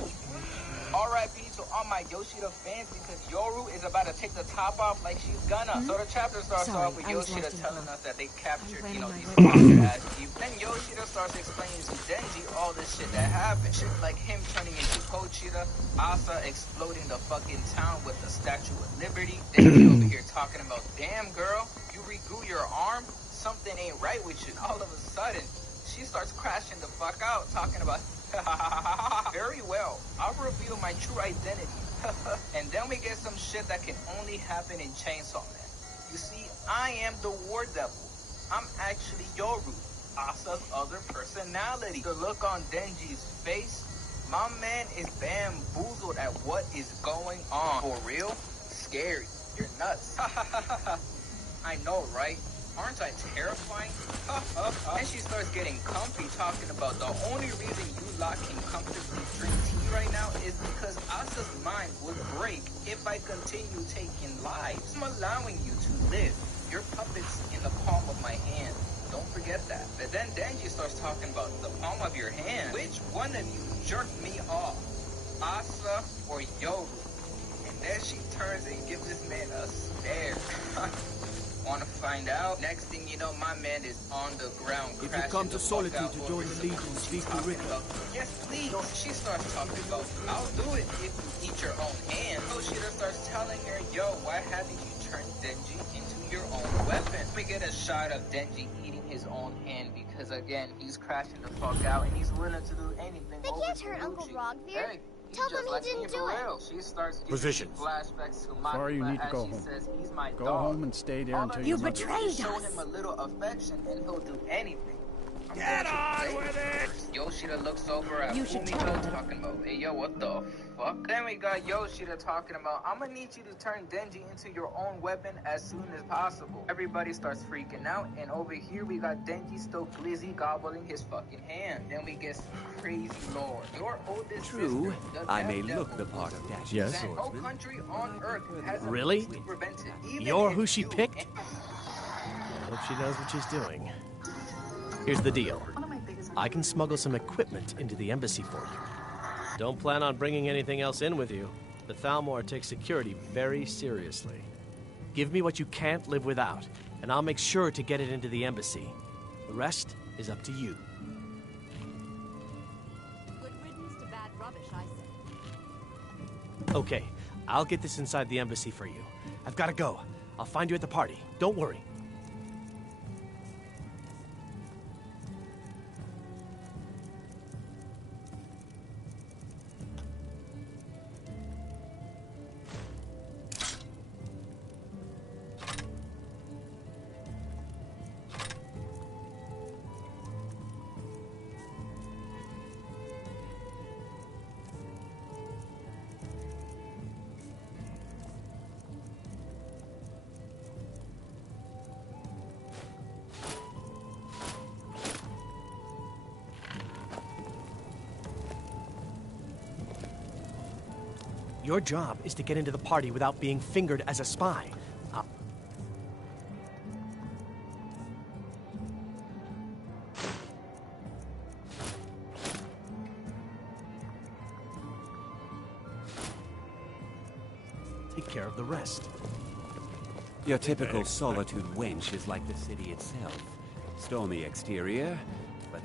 R.I.P. to all my Yoshida fans because Yoru is about to take the top off like she's gonna. So the chapter starts off with Yoshida telling us that they captured, you know, these boss-ass people. Then Yoshida starts explaining to Denji all this shit that happened. Shit like him turning into Pochita, Asa exploding the fucking town with the Statue of Liberty. Denji over here talking about, damn girl, you regrew your arm? Something ain't right with you. All of a sudden, she starts crashing the fuck out, talking about, very well, I'll reveal my true identity. And then we get some shit that can only happen in Chainsaw Man. You see, I am the War Devil. I'm actually Yoru, Asa's other personality. The look on Denji's face, my man is bamboozled at what is going on. For real? Scary. You're nuts. I know, right? Aren't I terrifying? And she starts getting comfy talking about the only reason you lot can comfortably drink tea right now is because Asa's mind would break if I continue taking lives. I'm allowing you to live. Your puppet's in the palm of my hand. Don't forget that. But then Denji starts talking about the palm of your hand. Which one of you jerked me off? Asa or Yoru? And then she turns and gives this man a stare. Want to find out? Next thing you know, my man is on the ground. If you come to Solitude to join the Legion, speak to Rika. Yes, please. She starts talking about, I'll do it if you eat your own hand. Yoshida starts telling her, yo, why haven't you turned Denji into your own weapon? We get a shot of Denji eating his own hand because, again, he's crashing the fuck out and he's willing to do anything. They can't hurt Uncle Rogveer. Hey, tell them he didn't do it. She starts Position. Flashbacks to Sorry, you need to go home. Says he's my Go dog. home and stay there until You your betrayed us. Show him a little affection and he'll do anything. Get on with it! Yoshida looks over at Fumiko talking about, hey yo, what the fuck? Then we got Yoshida talking about, I'm gonna need you to turn Denji into your own weapon as soon as possible. Everybody starts freaking out, and over here we got Denji still glizzy gobbling his fucking hand. Then we get some crazy lore. Your oldest True, sister, the I may Devil, look the part of Dashi. Yes. no country on earth has Really? prevented. You're who she picked? I hope she knows what she's doing. Here's the deal. I can smuggle some equipment into the embassy for you. Don't plan on bringing anything else in with you. The Thalmor takes security very seriously. Give me what you can't live without, and I'll make sure to get it into the embassy. The rest is up to you. Good riddance to bad rubbish, I say. Okay, I'll get this inside the embassy for you. I've got to go. I'll find you at the party. Don't worry. Your job is to get into the party without being fingered as a spy. Take care of the rest. Your typical Solitude wench is like the city itself. Stormy exterior, but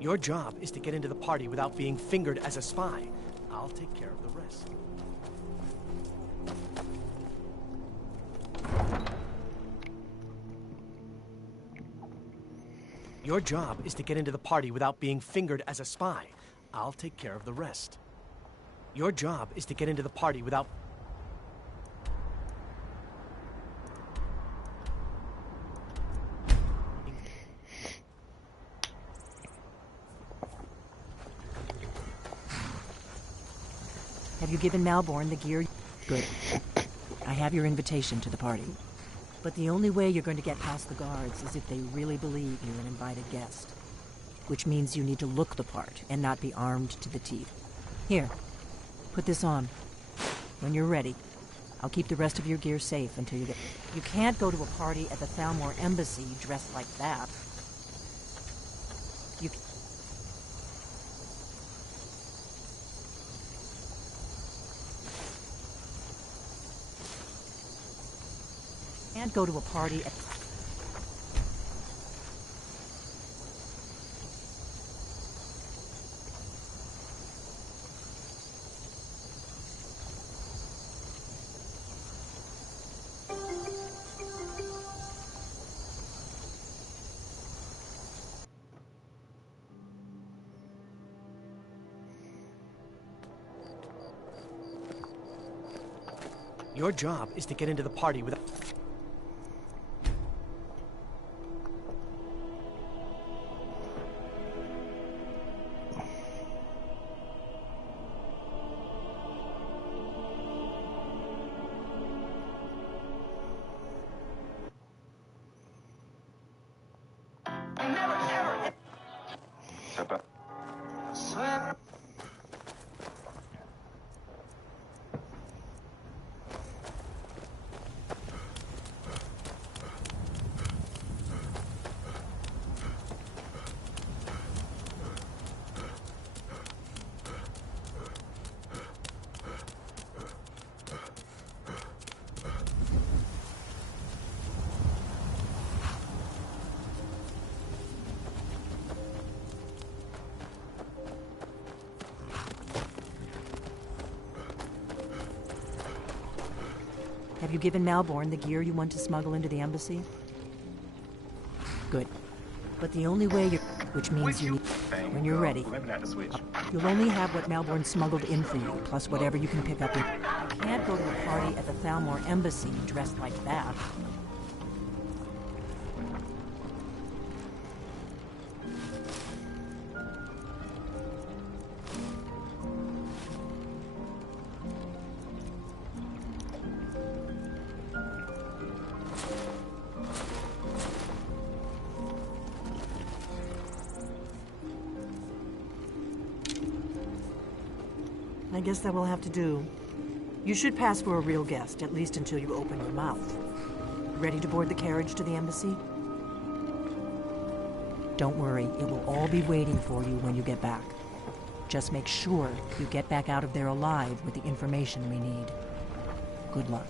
Your job is to get into the party without being fingered as a spy. I'll take care of the rest. Your job is to get into the party without being fingered as a spy. I'll take care of the rest. Your job is to get into the party without... Have you given Malborn the gear? Good. I have your invitation to the party. But the only way you're going to get past the guards is if they really believe you're an invited guest. Which means you need to look the part and not be armed to the teeth. Here, put this on. When you're ready, I'll keep the rest of your gear safe until you get... You can't go to a party at the Thalmor embassy dressed like that. Can't go to a party at... Your job is to get into the party without... Have you given Malborn the gear you want to smuggle into the embassy? Good. But the only way you're... Which means you need... When you're ready, you'll only have what Malborn smuggled in for you, plus whatever you can pick up. You can't go to a party at the Thalmor embassy dressed like that. I guess that will have to do. You should pass for a real guest, at least until you open your mouth. Ready to board the carriage to the embassy? Don't worry, it will all be waiting for you when you get back. Just make sure you get back out of there alive with the information we need. Good luck.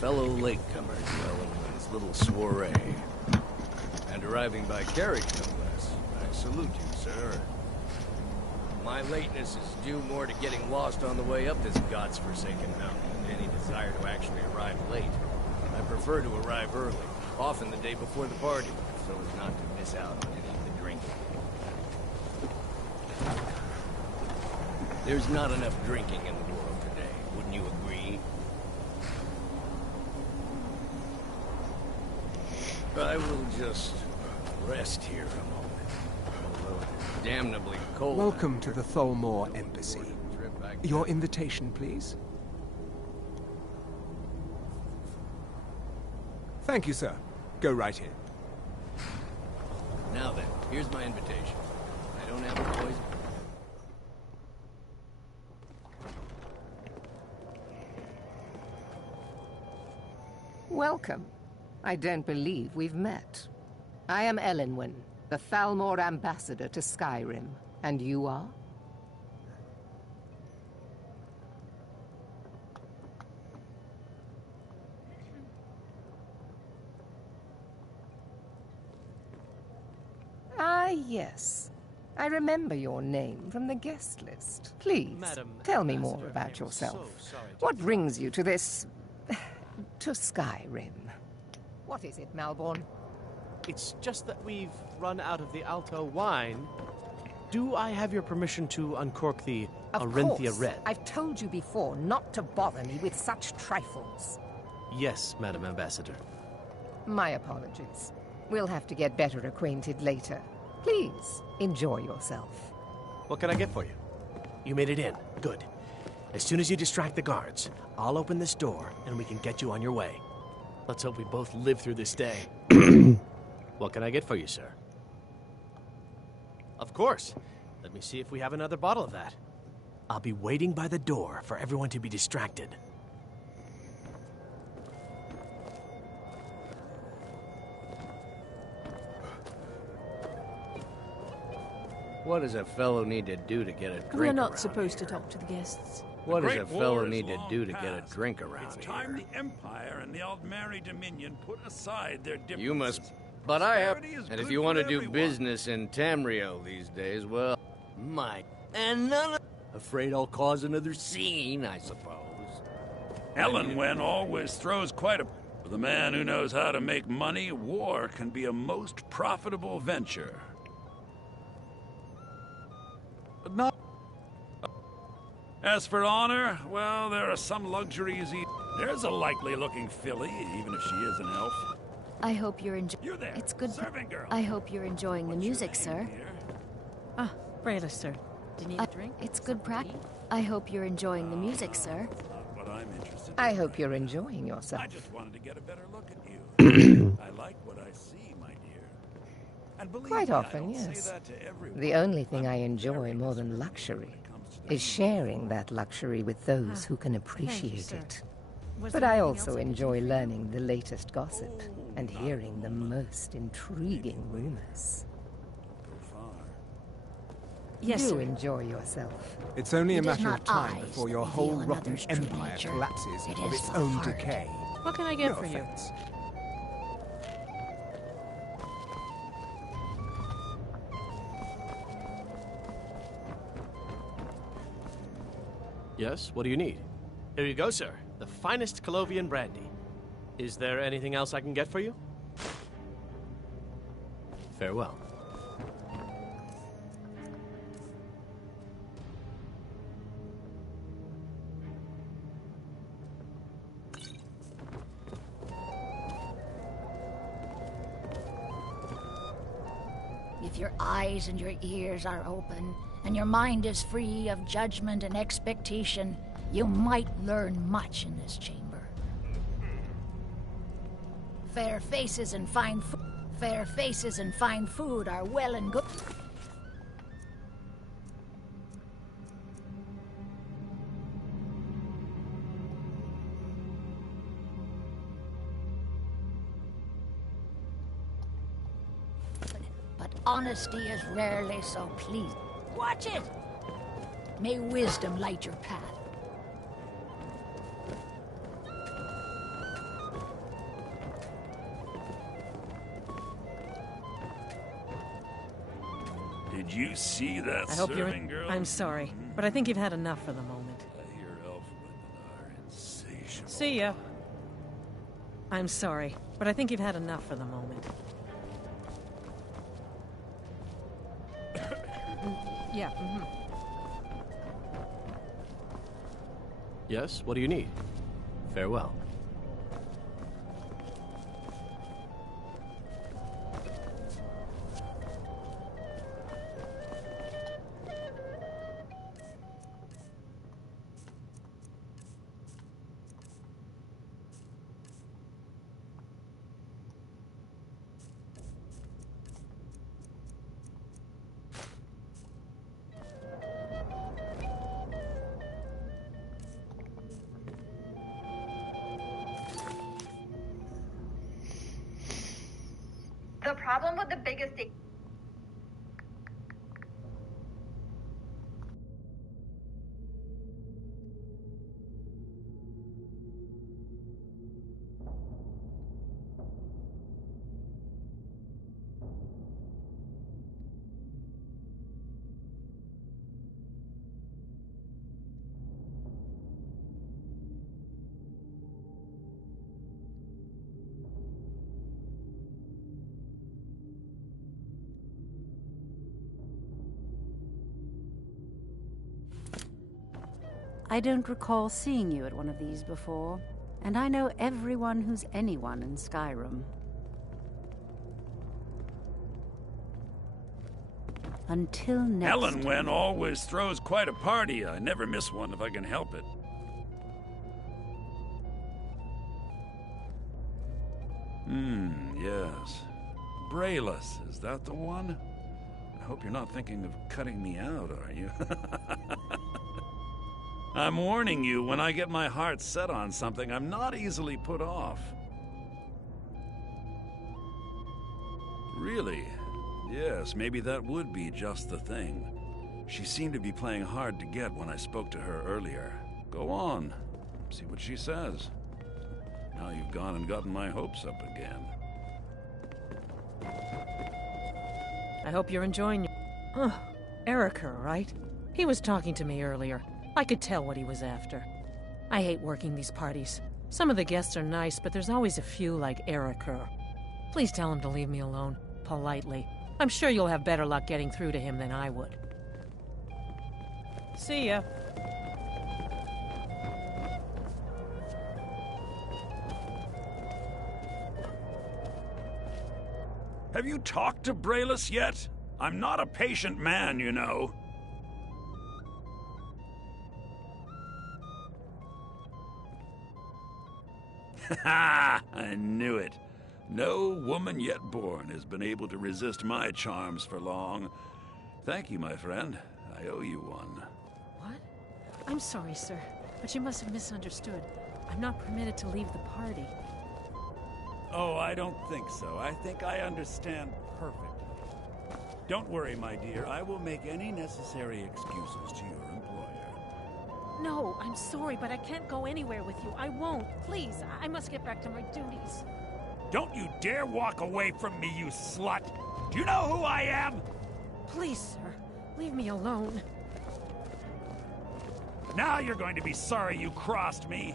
Fellow latecomers well his little soiree. And arriving by carriage, no less. I salute you, sir. My lateness is due more to getting lost on the way up this god's-forsaken mountain than any desire to actually arrive late. I prefer to arrive early, often the day before the party, so as not to miss out on any of the drinking. There's not enough drinking in the world today, wouldn't you agree? I will just rest here a moment. Although it's damnably cold. Welcome to the Thalmor Embassy. Your invitation, please. Thank you, sir. Go right in. Now then, here's my invitation. I don't have a poison. Welcome. I don't believe we've met. I am Elenwen, the Thalmor ambassador to Skyrim. And you are? Ah, yes. I remember your name from the guest list. Please, tell me more about yourself. What brings you to this... to Skyrim? What is it, Malborn? It's just that we've run out of the Alto wine. Do I have your permission to uncork the Arinthia Red? I've told you before not to bother me with such trifles. Yes, Madam Ambassador. My apologies. We'll have to get better acquainted later. Please, enjoy yourself. What can I get for you? You made it in. Good. As soon as you distract the guards, I'll open this door and we can get you on your way. Let's hope we both live through this day. What can I get for you, sir? Of course. Let me see if we have another bottle of that. I'll be waiting by the door for everyone to be distracted. What does a fellow need to do to get a drink? We're not around supposed here? to talk to the guests. What does Great a fellow War is need to long do to get a past. drink around It's here? time the Empire and the Aldmeri Dominion put aside their differences. You must. But I have. Prosperity is And if good you want to for do everyone. business in Tamriel these days, well, my. And none of. Afraid I'll cause another scene, I suppose. Ellenwen always throws quite a... For the man who knows how to make money, war can be a most profitable venture. But not... As for honor, well, there are some luxuries. There's a likely-looking filly, even if she is an elf. I hope you're enjoying. You're there, It's good. serving girl. I hope you're enjoying the music, sir. Ah, Brayla, sir. Do you need a drink? It's good practice. I hope you're enjoying the music, sir. What I'm interested in. I hope you're enjoying yourself. I just wanted to get a better look at you. I like what I see, my dear. And believe Quite me, I often, don't say yes. that to everyone. The only thing I enjoy more than luxury is sharing that luxury with those who can appreciate it. But I also enjoy learning the latest gossip and hearing the most intriguing rumors. Yes, Do sir. enjoy yourself. It's only a It is matter not of time eyes before your that whole reveal rotten another's true empire nature. collapses It of is its the own heart. decay. What can I get No for you? offense. Yes, what do you need? Here you go, sir. The finest Colovian brandy. Is there anything else I can get for you? Farewell. If your eyes and your ears are open, and your mind is free of judgment and expectation, you might learn much in this chamber. Fair faces and fine food are well and good. But honesty is rarely so pleasing. Watch it! May wisdom light your path. Did you see that I hope serving girl? I'm sorry, but I think you've had enough for the moment. I hear elf women are insatiable. See ya. I'm sorry, but I think you've had enough for the moment. Yeah, Yes, what do you need? Farewell. The problem with the biggest thing. I don't recall seeing you at one of these before, and I know everyone who's anyone in Skyrim. Until next Ellenwen always throws quite a party. I never miss one if I can help it. Yes. Brayless, is that the one? I hope you're not thinking of cutting me out, are you? I'm warning you, when I get my heart set on something, I'm not easily put off. Really? Yes, maybe that would be just the thing. She seemed to be playing hard to get when I spoke to her earlier. Go on. See what she says. Now you've gone and gotten my hopes up again. I hope you're enjoying Oh, Erica, right? He was talking to me earlier. I could tell what he was after. I hate working these parties. Some of the guests are nice, but there's always a few like Erica. Please tell him to leave me alone, politely. I'm sure you'll have better luck getting through to him than I would. See ya. Have you talked to Braylus yet? I'm not a patient man, you know. Ha! I knew it. No woman yet born has been able to resist my charms for long. Thank you, my friend. I owe you one. What? I'm sorry, sir, but you must have misunderstood. I'm not permitted to leave the party. Oh, I don't think so. I think I understand perfectly. Don't worry, my dear. I will make any necessary excuses to your employer. No, I'm sorry, but I can't go anywhere with you. I won't. Please, I must get back to my duties. Don't you dare walk away from me, you slut! Do you know who I am? Please, sir, leave me alone. Now you're going to be sorry you crossed me.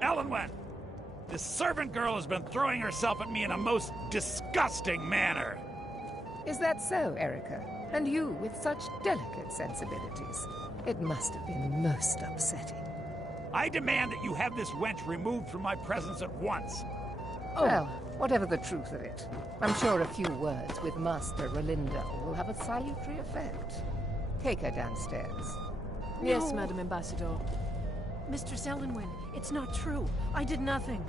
Elenwen, this servant girl has been throwing herself at me in a most disgusting manner. Is that so, Erica? And you with such delicate sensibilities. It must have been most upsetting. I demand that you have this wench removed from my presence at once. Oh. Well, whatever the truth of it, I'm sure a few words with Master Rolindel will have a salutary effect. Take her downstairs. Yes, Madam Ambassador. Mistress Elenwen, it's not true. I did nothing.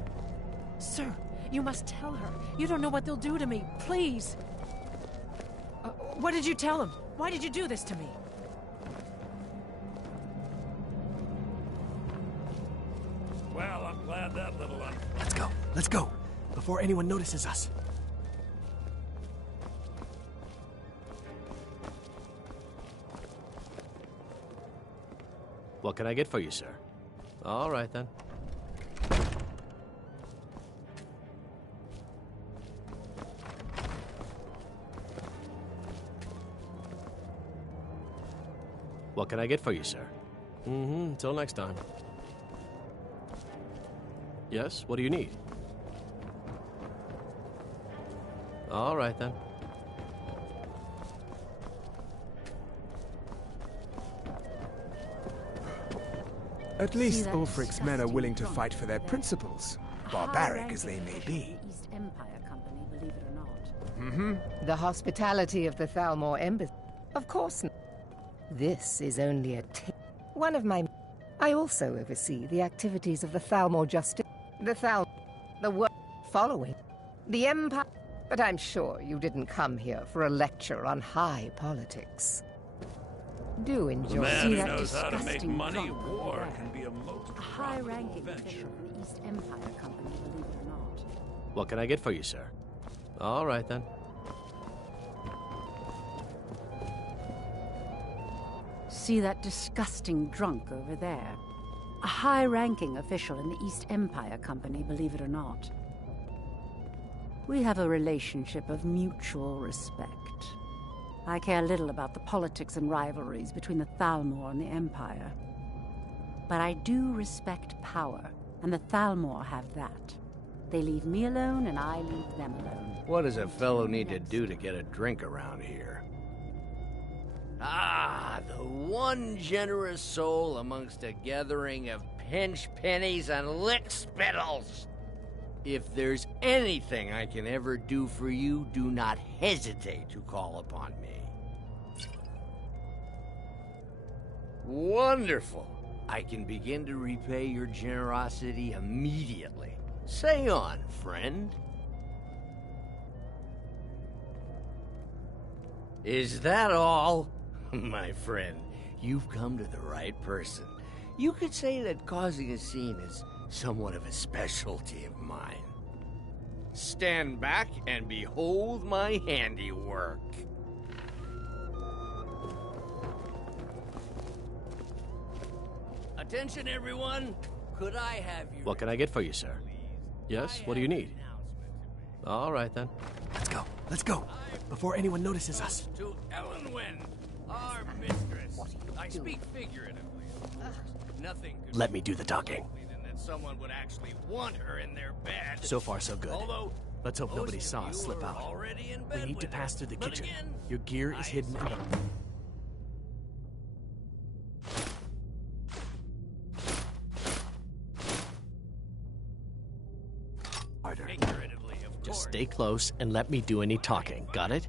Sir, you must tell her. You don't know what they'll do to me. Please. What did you tell him? Why did you do this to me? Well, I'm glad that little one... Let's go. Let's go. Before anyone notices us. What can I get for you, sir? All right, then. What can I get for you, sir? Until next time. Yes, what do you need? All right, then. At least Ulfric's men are willing to fight for their principles, barbaric as they may be. East Empire Company, believe it or not. Mm-hmm. The hospitality of the Thalmor Embassy. Of course not. This is only a one of my... I also oversee the activities of the Thalmor Justice. The work following. The Empire... But I'm sure you didn't come here for a lecture on high politics. Do enjoy. The man who knows how to make money, war can be a most high-ranking official in the East Empire Company, believe it or not. What can I get for you, sir? All right, then. See that disgusting drunk over there? A high-ranking official in the East Empire Company, believe it or not. We have a relationship of mutual respect. I care little about the politics and rivalries between the Thalmor and the Empire. But I do respect power, and the Thalmor have that. They leave me alone, and I leave them alone. What does a fellow need to do to get a drink around here? Ah, the one generous soul amongst a gathering of pinch pennies and lick spittles. If there's anything I can ever do for you, do not hesitate to call upon me. Wonderful. I can begin to repay your generosity immediately. Say on, friend. Is that all? My friend, you've come to the right person. You could say that causing a scene is somewhat of a specialty of mine. Stand back and behold my handiwork. Attention, everyone. Could I have you? What can I get for you, sir? Yes, what do you need? All right, then. Let's go. Let's go. Before anyone notices us. To Elenwen, our mistress. I speak figuratively. Nothing could Let me do the talking. than that someone would actually want her in their bed. So far, so good. Although, Let's hope nobody most saw of us you slip are out. already in We bed need to with pass her. through the But kitchen. again, Your gear is hidden in the... figuratively, of Just course. stay close and let me do any talking. Got it?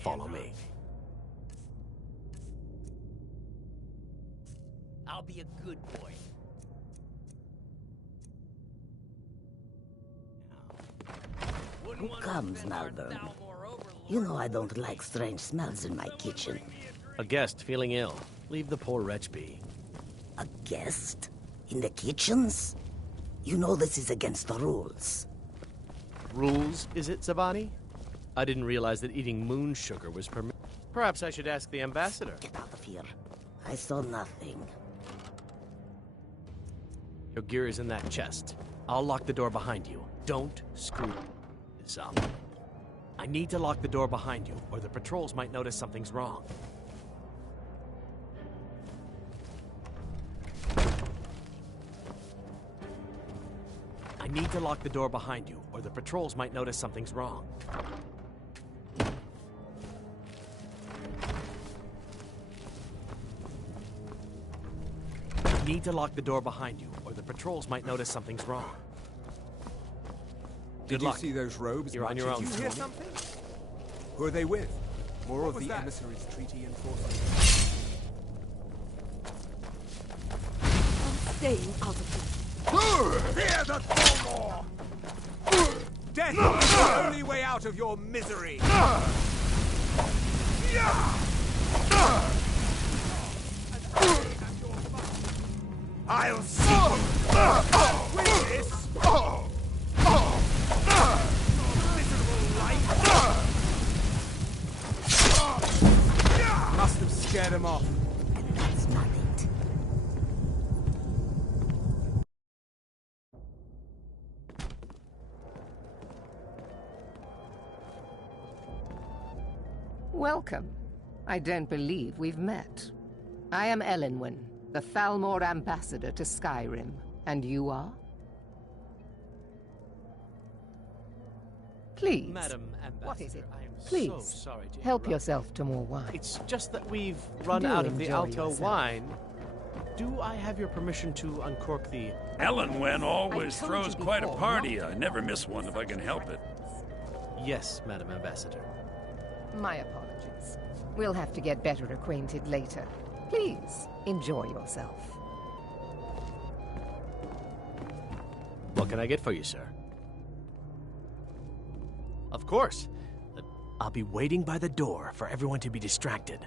Follow me. I'll be a good boy. Who comes, Malvern? You know I don't like strange smells in my kitchen. A guest feeling ill. Leave the poor wretch be. A guest? In the kitchens? You know this is against the rules. Rules, is it, Zabani? I didn't realize that eating moon sugar was permitted. Perhaps I should ask the ambassador. Get out of here. I saw nothing. Your gear is in that chest. I'll lock the door behind you. Don't screw this up. I need to lock the door behind you, or the patrols might notice something's wrong. I need to lock the door behind you, or the patrols might notice something's wrong. I need to lock the door behind you, or the patrols might notice something's wrong. Did Good you luck. see those robes? You're on your own. Did you hear something? Who are they with? More of the emissaries' treaty enforcement. I'm staying out of this. Fear the Thalmor! Death is the only way out of your misery! I'll see you! With this! Miserable life! Must have scared him off. That's not it. Welcome. I don't believe we've met. I am Elenwen, the Thalmor ambassador to Skyrim. And you are? Please. Madam Ambassador, What is it? I am Please, so sorry to help interrupt. yourself to more wine. It's just that we've run Do out of the enjoy Alto yourself. wine. Do I have your permission to uncork the... Elenwen always I told throws you quite a before, party. I never miss one if I can help it. Yes, Madam Ambassador. My apologies. We'll have to get better acquainted later. Please, enjoy yourself. What can I get for you, sir? Of course. I'll be waiting by the door for everyone to be distracted.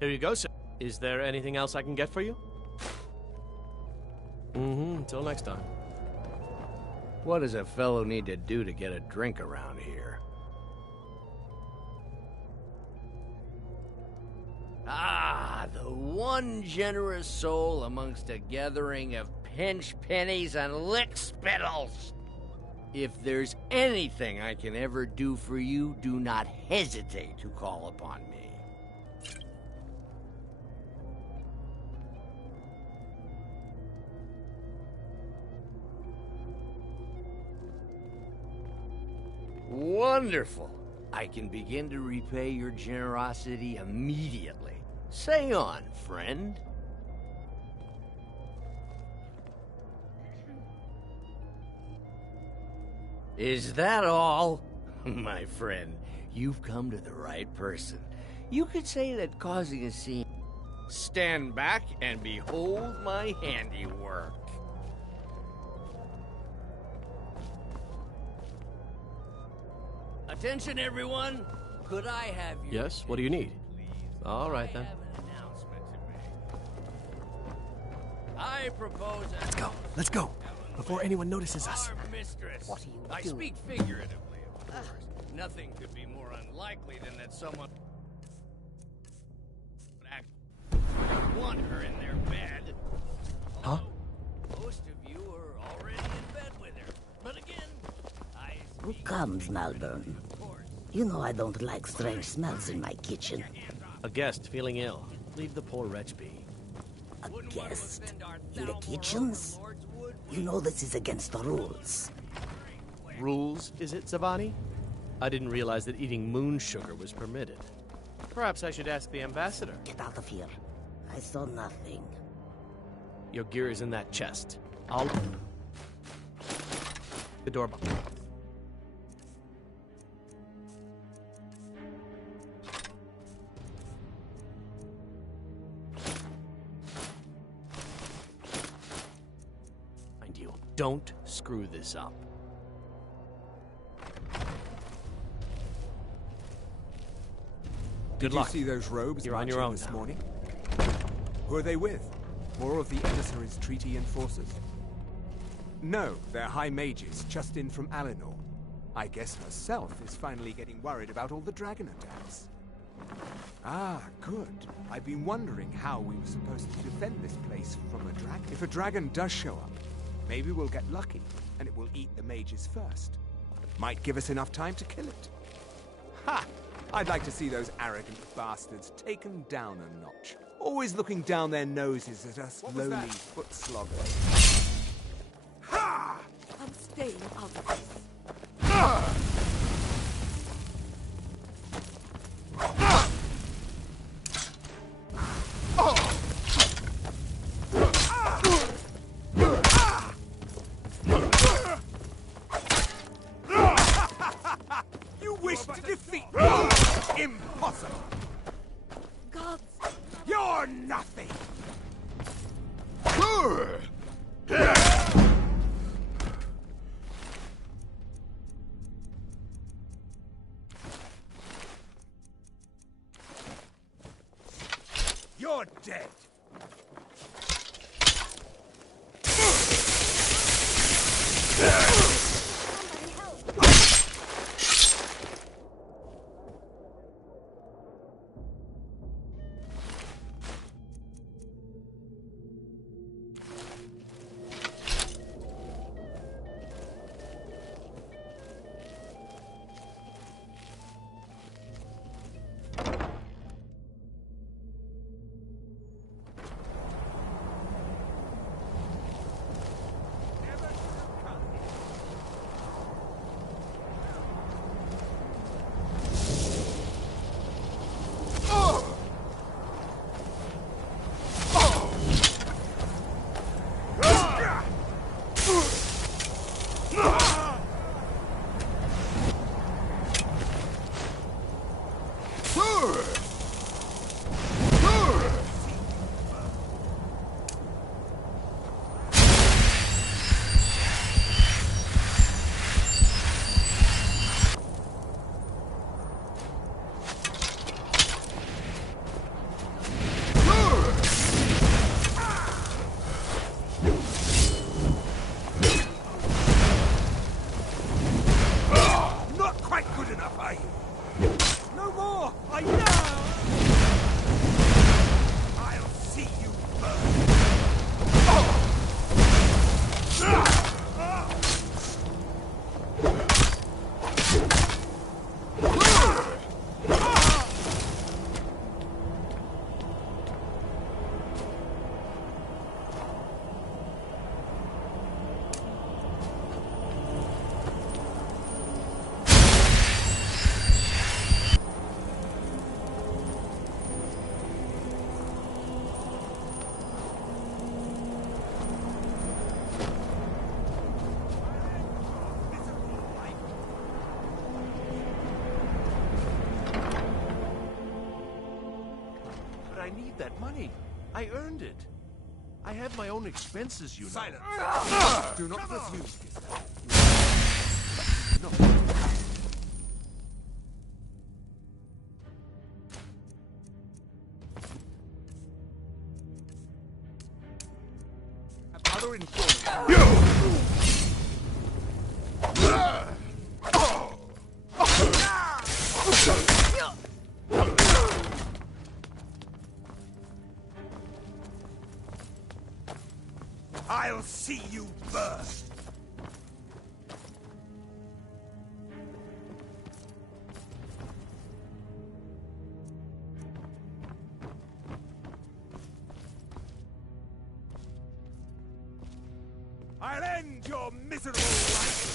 Here you go, sir. Is there anything else I can get for you? Until next time. What does a fellow need to do to get a drink around here? Ah, the one generous soul amongst a gathering of pinch pennies and lick spittles. If there's anything I can ever do for you, do not hesitate to call upon me. Wonderful. I can begin to repay your generosity immediately. Say on, friend. Is that all? My friend, you've come to the right person. You could say that causing a scene... Stand back and behold my handiwork. Attention, everyone. Could I have you? Yes, what do you need? All right, then. I propose... Let's go. Let's go. before anyone notices us. Our mistress. What are you I doing? speak figuratively, of course. Nothing could be more unlikely than that someone would act want her in their bed. Huh? Most of you are already in bed with her. But again, Who comes, Malvern? You know I don't like strange smells in my kitchen. A guest feeling ill. Leave the poor wretch be. A guest? In the kitchens? You know this is against the rules. Rules, is it, Zavani? I didn't realize that eating moon sugar was permitted. Perhaps I should ask the ambassador. Get out of here. I saw nothing. Your gear is in that chest. I'll... The door. Mind you, don't screw this up. Did luck. you see those robes You're on your marching own this now. morning? Who are they with? More of the emissaries' treaty enforcers? No, they're high mages, just in from Alinor. I guess herself is finally getting worried about all the dragon attacks. Ah, good. I've been wondering how we were supposed to defend this place from a dragon. If a dragon does show up, maybe we'll get lucky, and it will eat the mages first. Might give us enough time to kill it. Ha! I'd like to see those arrogant bastards taken down a notch. Always looking down their noses at us lowly foot sloggers. Ha! I'm staying out of this. You wish to defeat me? Impossible! Gods! You're nothing! You're dead! Not quite good enough, are you? No more! I know! I'll see you burn! But I need that money. I earned it. I have my own expenses, you know. Silence! Do not presume, Other informants. I'll end your miserable life!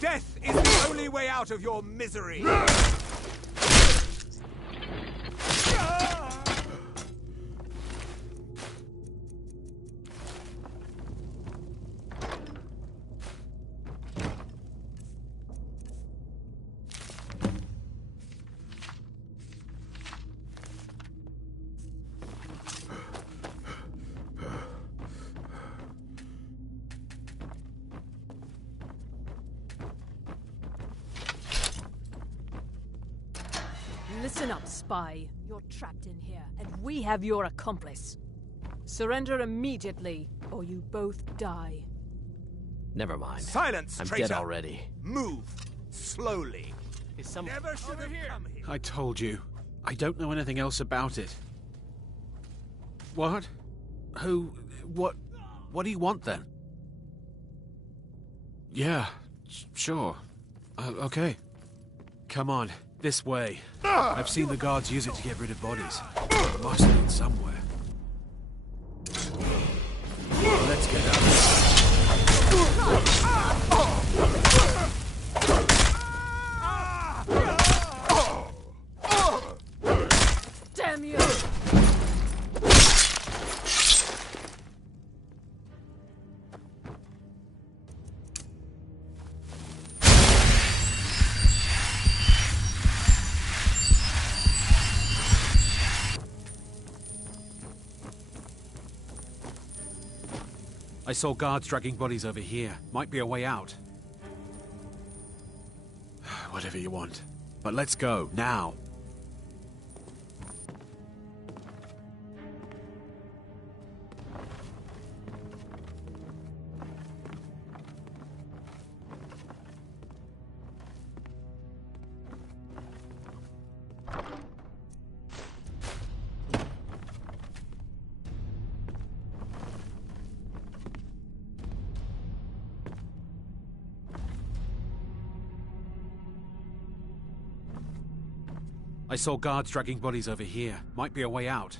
Death is the only way out of your misery! Listen up, spy. You're trapped in here, and we have your accomplice. Surrender immediately, or you both die. Never mind. Silence, I'm traitor! dead already. Move slowly. Is some... Never should have come here. I told you. I don't know anything else about it. What? Who? What? What do you want then? Yeah, sure. Okay. Come on, this way. I've seen the guards use it to get rid of bodies. It must be somewhere. Let's get out of here. Damn you! I saw guards dragging bodies over here. Might be a way out. Whatever you want. But let's go, now. I saw guards dragging bodies over here. Might be a way out.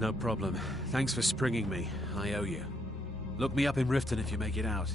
No problem. Thanks for springing me. I owe you. Look me up in Riften if you make it out.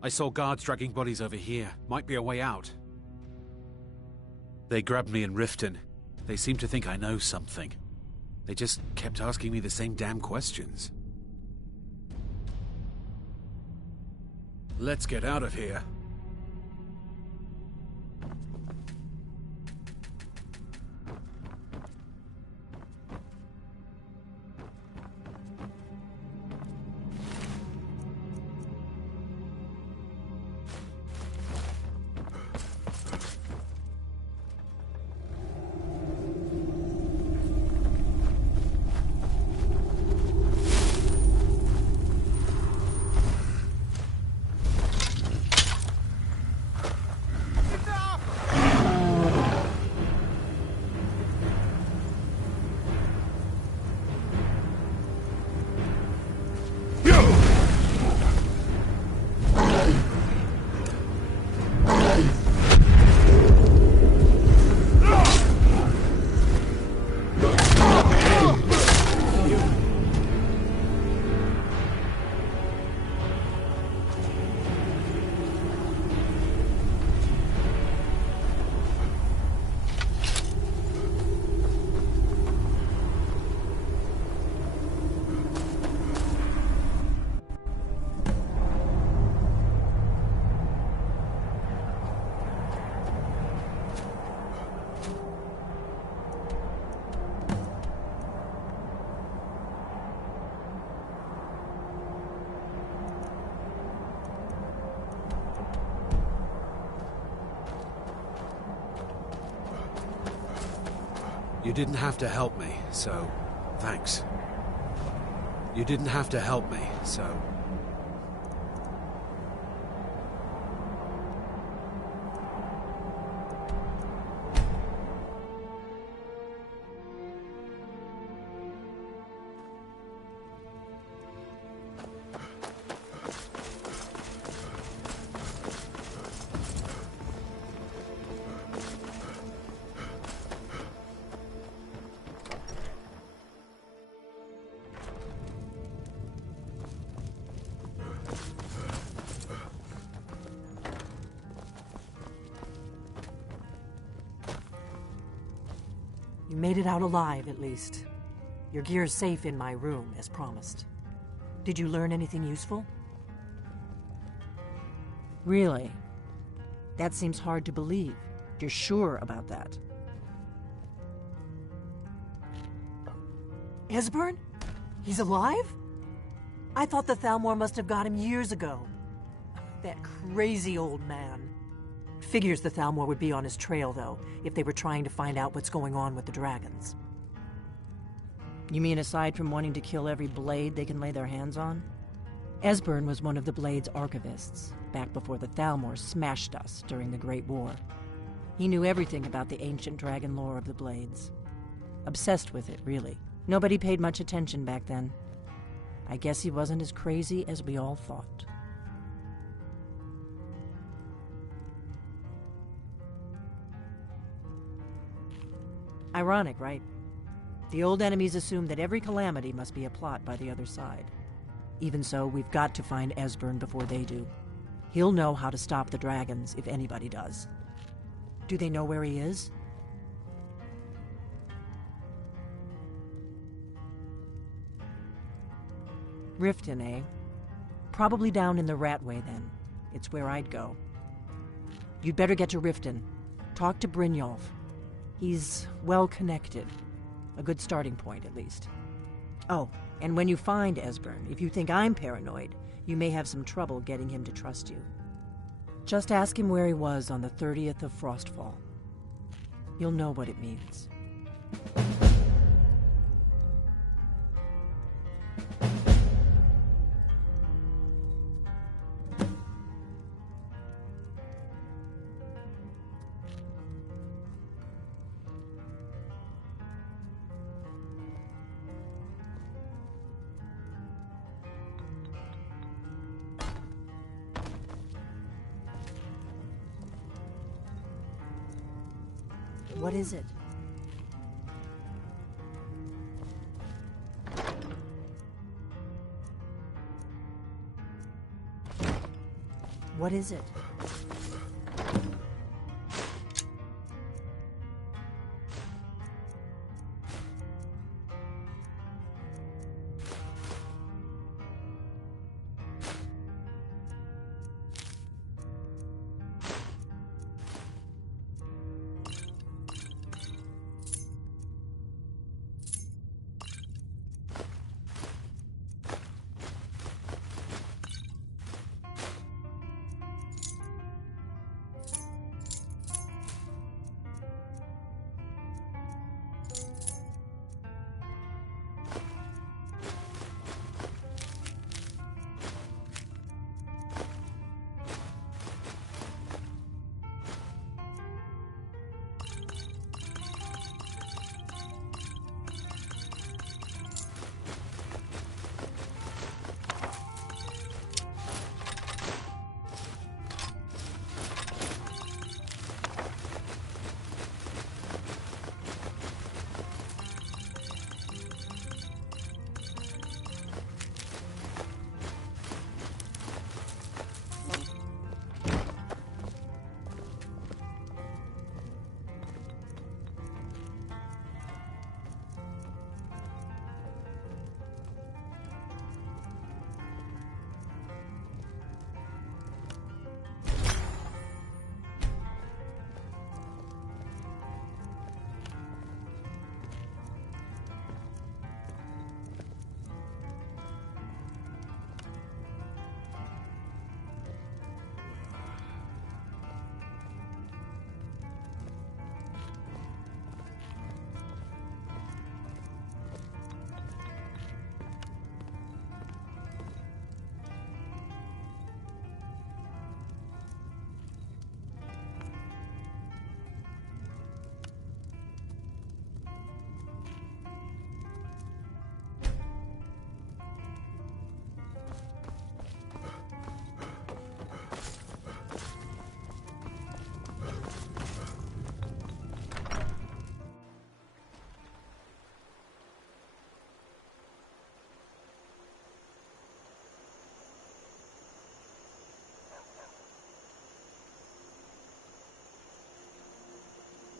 I saw guards dragging bodies over here. Might be a way out. They grabbed me in Riften. They seem to think I know something. They just kept asking me the same damn questions. Let's get out of here. You didn't have to help me, so thanks. You didn't have to help me, so... You made it out alive, at least. Your gear's safe in my room, as promised. Did you learn anything useful? Really? That seems hard to believe. You're sure about that? Esbern? He's alive? I thought the Thalmor must have got him years ago. That crazy old man. Figures the Thalmor would be on his trail, though, if they were trying to find out what's going on with the dragons. You mean aside from wanting to kill every blade they can lay their hands on? Esbern was one of the Blade's archivists, back before the Thalmor smashed us during the Great War. He knew everything about the ancient dragon lore of the Blades. Obsessed with it, really. Nobody paid much attention back then. I guess he wasn't as crazy as we all thought. Ironic, right? The old enemies assume that every calamity must be a plot by the other side. Even so, we've got to find Esbern before they do. He'll know how to stop the dragons, if anybody does. Do they know where he is? Riften, eh? Probably down in the Ratway, then. It's where I'd go. You'd better get to Riften. Talk to Brynjolf. He's well-connected. A good starting point, at least. Oh, and when you find Esbern, if you think I'm paranoid, you may have some trouble getting him to trust you. Just ask him where he was on the 30th of Frostfall. You'll know what it means. What is it? What is it?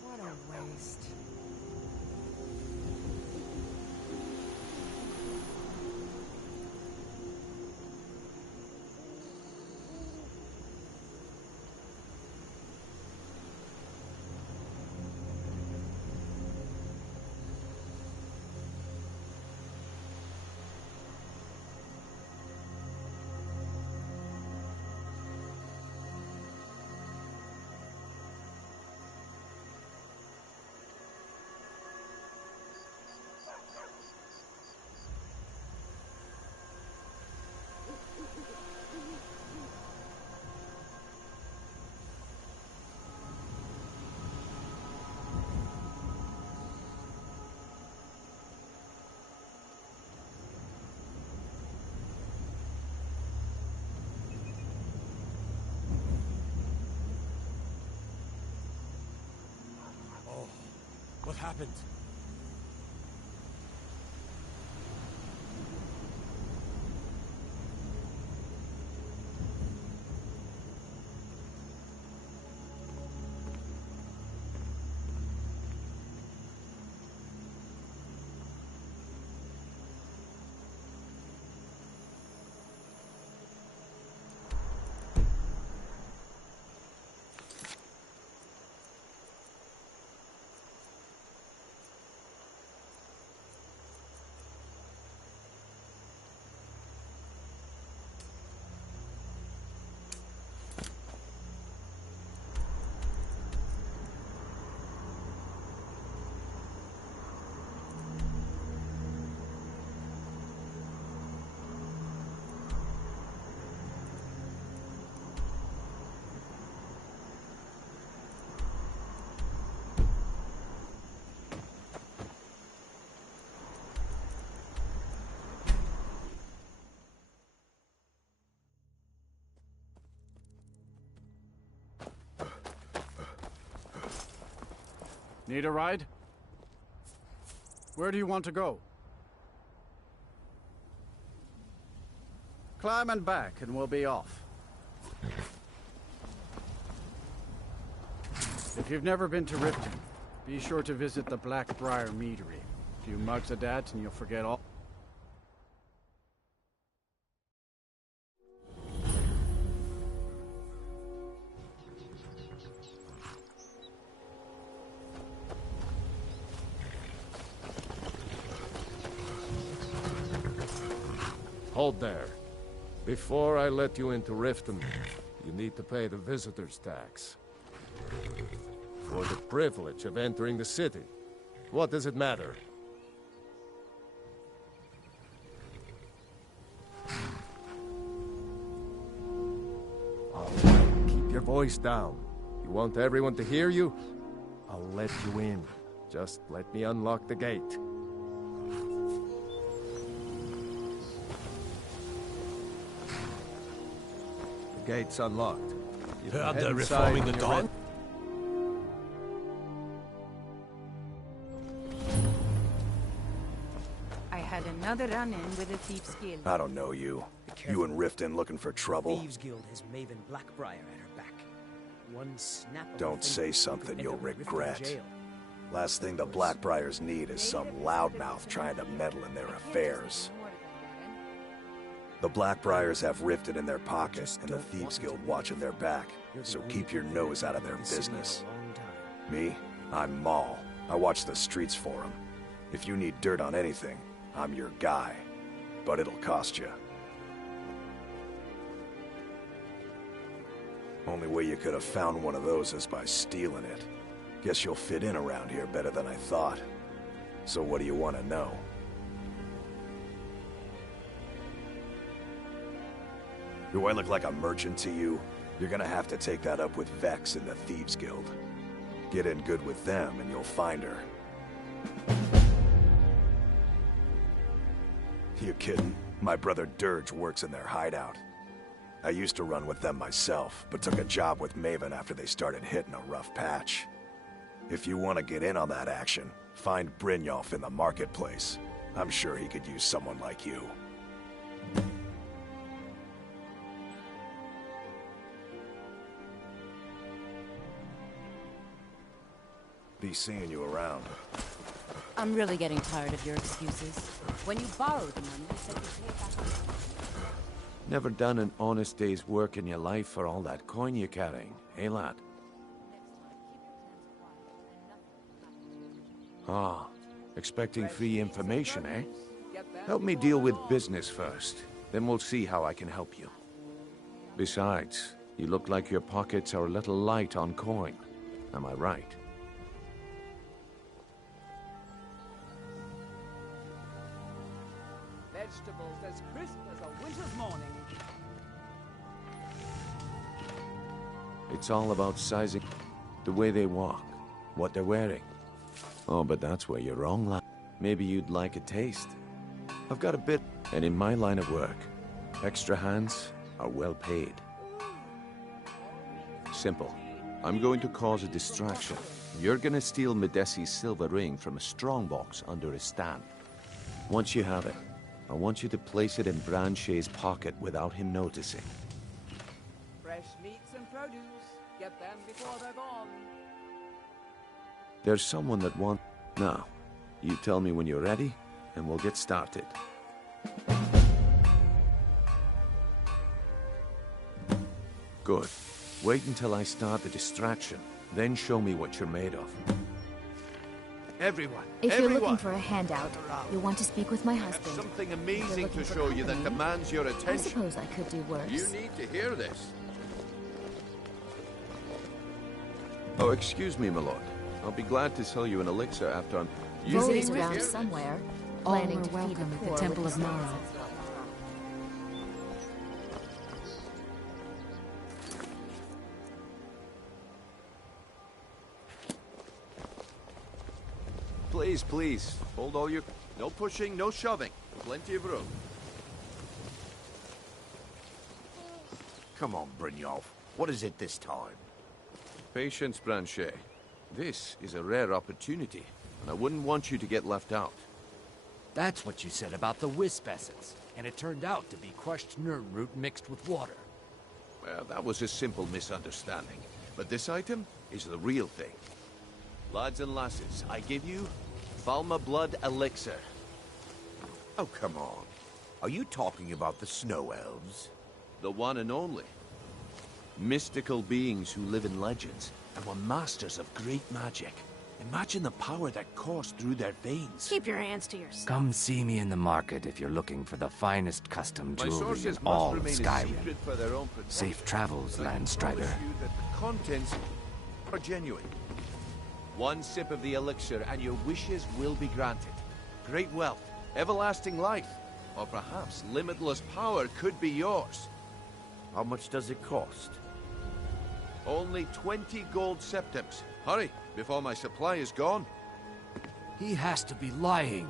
What a waste. What happened? Need a ride? Where do you want to go? Climb and back and we'll be off. If you've never been to Riften, be sure to visit the Blackbriar Meadery. A few mugs of that and you'll forget all... Hold there. Before I let you into Riften, you need to pay the visitor's tax. For the privilege of entering the city. What does it matter? All right, keep your voice down. You want everyone to hear you? I'll let you in. Just let me unlock the gate. Gate's unlocked. You can head they're inside reforming when the you're ready. dawn? I had another run-in with a Thieves Guild. I don't know you. You and Riften looking for trouble? Thieves Guild has Maven Blackbriar at her back. One snap of Don't say something you'll regret. Last thing the Blackbriars need is some loudmouth trying to meddle in their affairs. The Blackbriars have Riften in their pocket, and the Thieves Guild watching their back, so keep your nose out of their business. Me? I'm Maul. I watch the streets for them. If you need dirt on anything, I'm your guy. But it'll cost you. Only way you could have found one of those is by stealing it. Guess you'll fit in around here better than I thought. So what do you want to know? Do I look like a merchant to you? You're gonna have to take that up with Vex in the Thieves Guild. Get in good with them and you'll find her. You kidding? My brother Dirge works in their hideout. I used to run with them myself, but took a job with Maven after they started hitting a rough patch. If you want to get in on that action, find Brynjolf in the marketplace. I'm sure he could use someone like you. Be seeing you around. I'm really getting tired of your excuses. When you borrowed the money, you said you'd pay it back. Never done an honest day's work in your life for all that coin you're carrying, eh, lad? Ah, expecting free information, eh? Help me deal with business first, then we'll see how I can help you. Besides, you look like your pockets are a little light on coin. Am I right? Vegetables as crisp as a winter's morning. It's all about sizing the way they walk, what they're wearing. Oh, but that's where you're wrong, lad. Maybe you'd like a taste. I've got a bit, and in my line of work, extra hands are well paid. Simple. I'm going to cause a distraction. You're gonna steal Medesi's silver ring from a strongbox under his stand. Once you have it, I want you to place it in Branche's pocket without him noticing. Fresh meats and produce. Get them before they're gone. There's someone that wants... Now, you tell me when you're ready, and we'll get started. Good. Wait until I start the distraction, then show me what you're made of. Everyone, If you're looking for a handout, you'll want to speak with my husband. something If you're amazing looking to for show you that company, demands your I attention. suppose I could do worse. You need to hear this. Oh, excuse me, my lord. I'll be glad to sell you an elixir after I'm... Vote is around somewhere, All planning were to feed welcome the at the poor Temple with of his Mara. Please, please, hold all your... No pushing, no shoving. Plenty of room. Come on, Brynjolf. What is it this time? Patience, Branche. This is a rare opportunity, and I wouldn't want you to get left out. That's what you said about the wisp essence, and it turned out to be crushed nerd root mixed with water. Well, that was a simple misunderstanding. But this item is the real thing. Lads and lasses, I give you Valma Blood Elixir. Oh, come on. Are you talking about the Snow Elves? The one and only. Mystical beings who live in legends and were masters of great magic. Imagine the power that coursed through their veins. Keep your hands to yourself. Come see me in the market if you're looking for the finest custom My jewelry sources in must all of remain a Skyrim. secret for their own protection. Safe travels, But I can Landstrider. promise you that the contents are genuine. One sip of the elixir and your wishes will be granted. Great wealth, everlasting life, or perhaps limitless power could be yours. How much does it cost? Only 20 gold septims. Hurry, before my supply is gone. He has to be lying.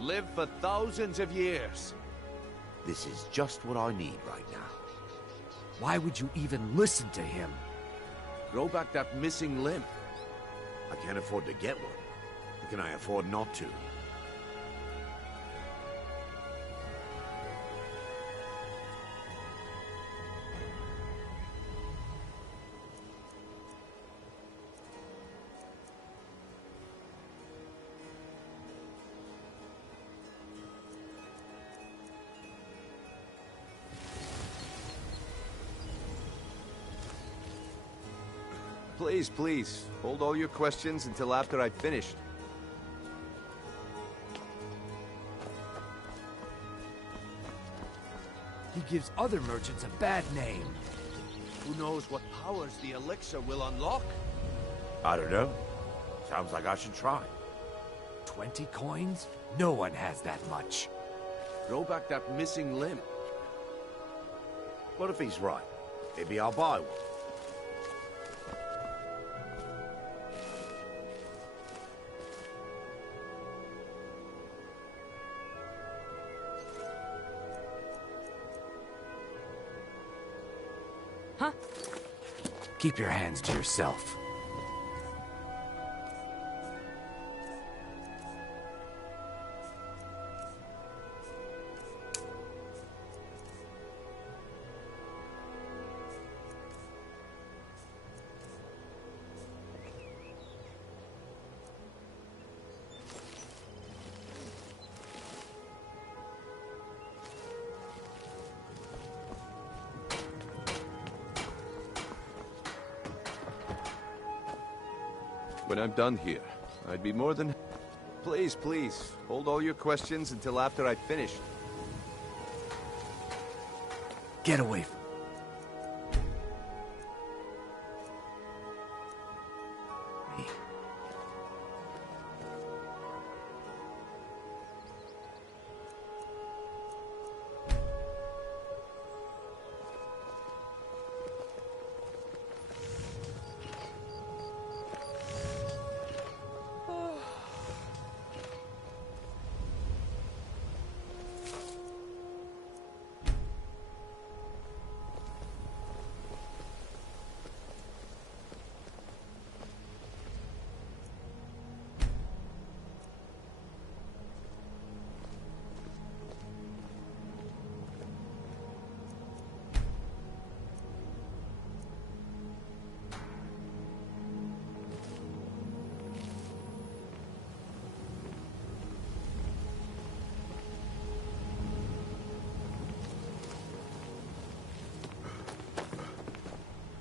Live for thousands of years. This is just what I need right now. Why would you even listen to him? Grow back that missing limb. I can't afford to get one. How can I afford not to? Please, please, hold all your questions until after I've finished. He gives other merchants a bad name. Who knows what powers the elixir will unlock? I don't know. Sounds like I should try. 20 coins? No one has that much. Grow back that missing limb. What if he's right? Maybe I'll buy one. Huh? Keep your hands to yourself. When I'm done here, I'd be more than... Please, please, hold all your questions until after I've finished. Get away from... me.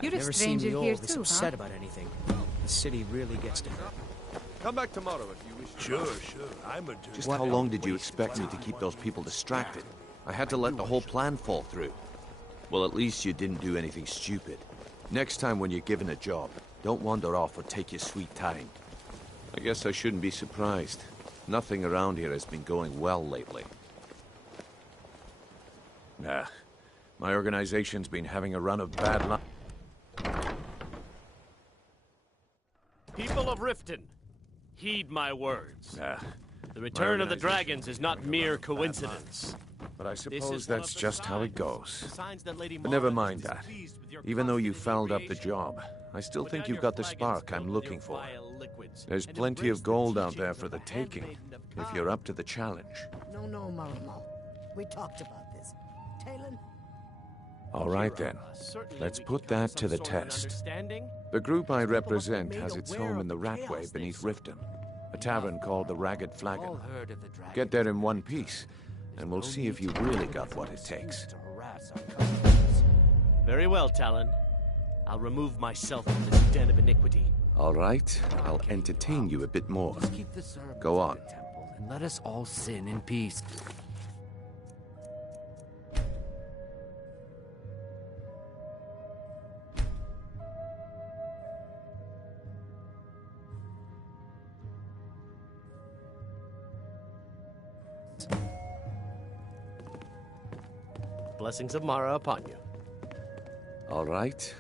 You're I've a never seen stranger the here old this too, upset huh? about anything. The city really gets to her. Come back tomorrow if you wish. Sure. I'm a dude. Just how long did you expect me to keep those people distracted? I had to let the whole plan fall through. Well, at least you didn't do anything stupid. Next time when you're given a job, don't wander off or take your sweet time. I guess I shouldn't be surprised. Nothing around here has been going well lately. Nah. My organization's been having a run of bad luck. People of Riften, heed my words. Nah. The return of the dragons is not mere coincidence. But I This suppose is one that's of the just how it signs. goes. Signs that Lady But never Margaret mind is that. displeased with your Even though you constant fouled up the recreation. job, I still Put think down you've your got the flagons spark I'm filled with looking your for. vile liquids, There's and plenty embrace of the gold out teachings there of for the the taking, handmaiden of if God. you're up to the challenge. No, Marimo. We talked about this. Talon? All right then. Let's put that to the test. The group I represent has its home in the Ratway beneath Riften, a tavern called the Ragged Flagon. Get there in one piece, and we'll see if you really got what it takes. Very well, Talon. I'll remove myself from this den of iniquity. All right, I'll entertain you a bit more. Go on. And let us all sin in peace. Blessings of Mara upon you. All right,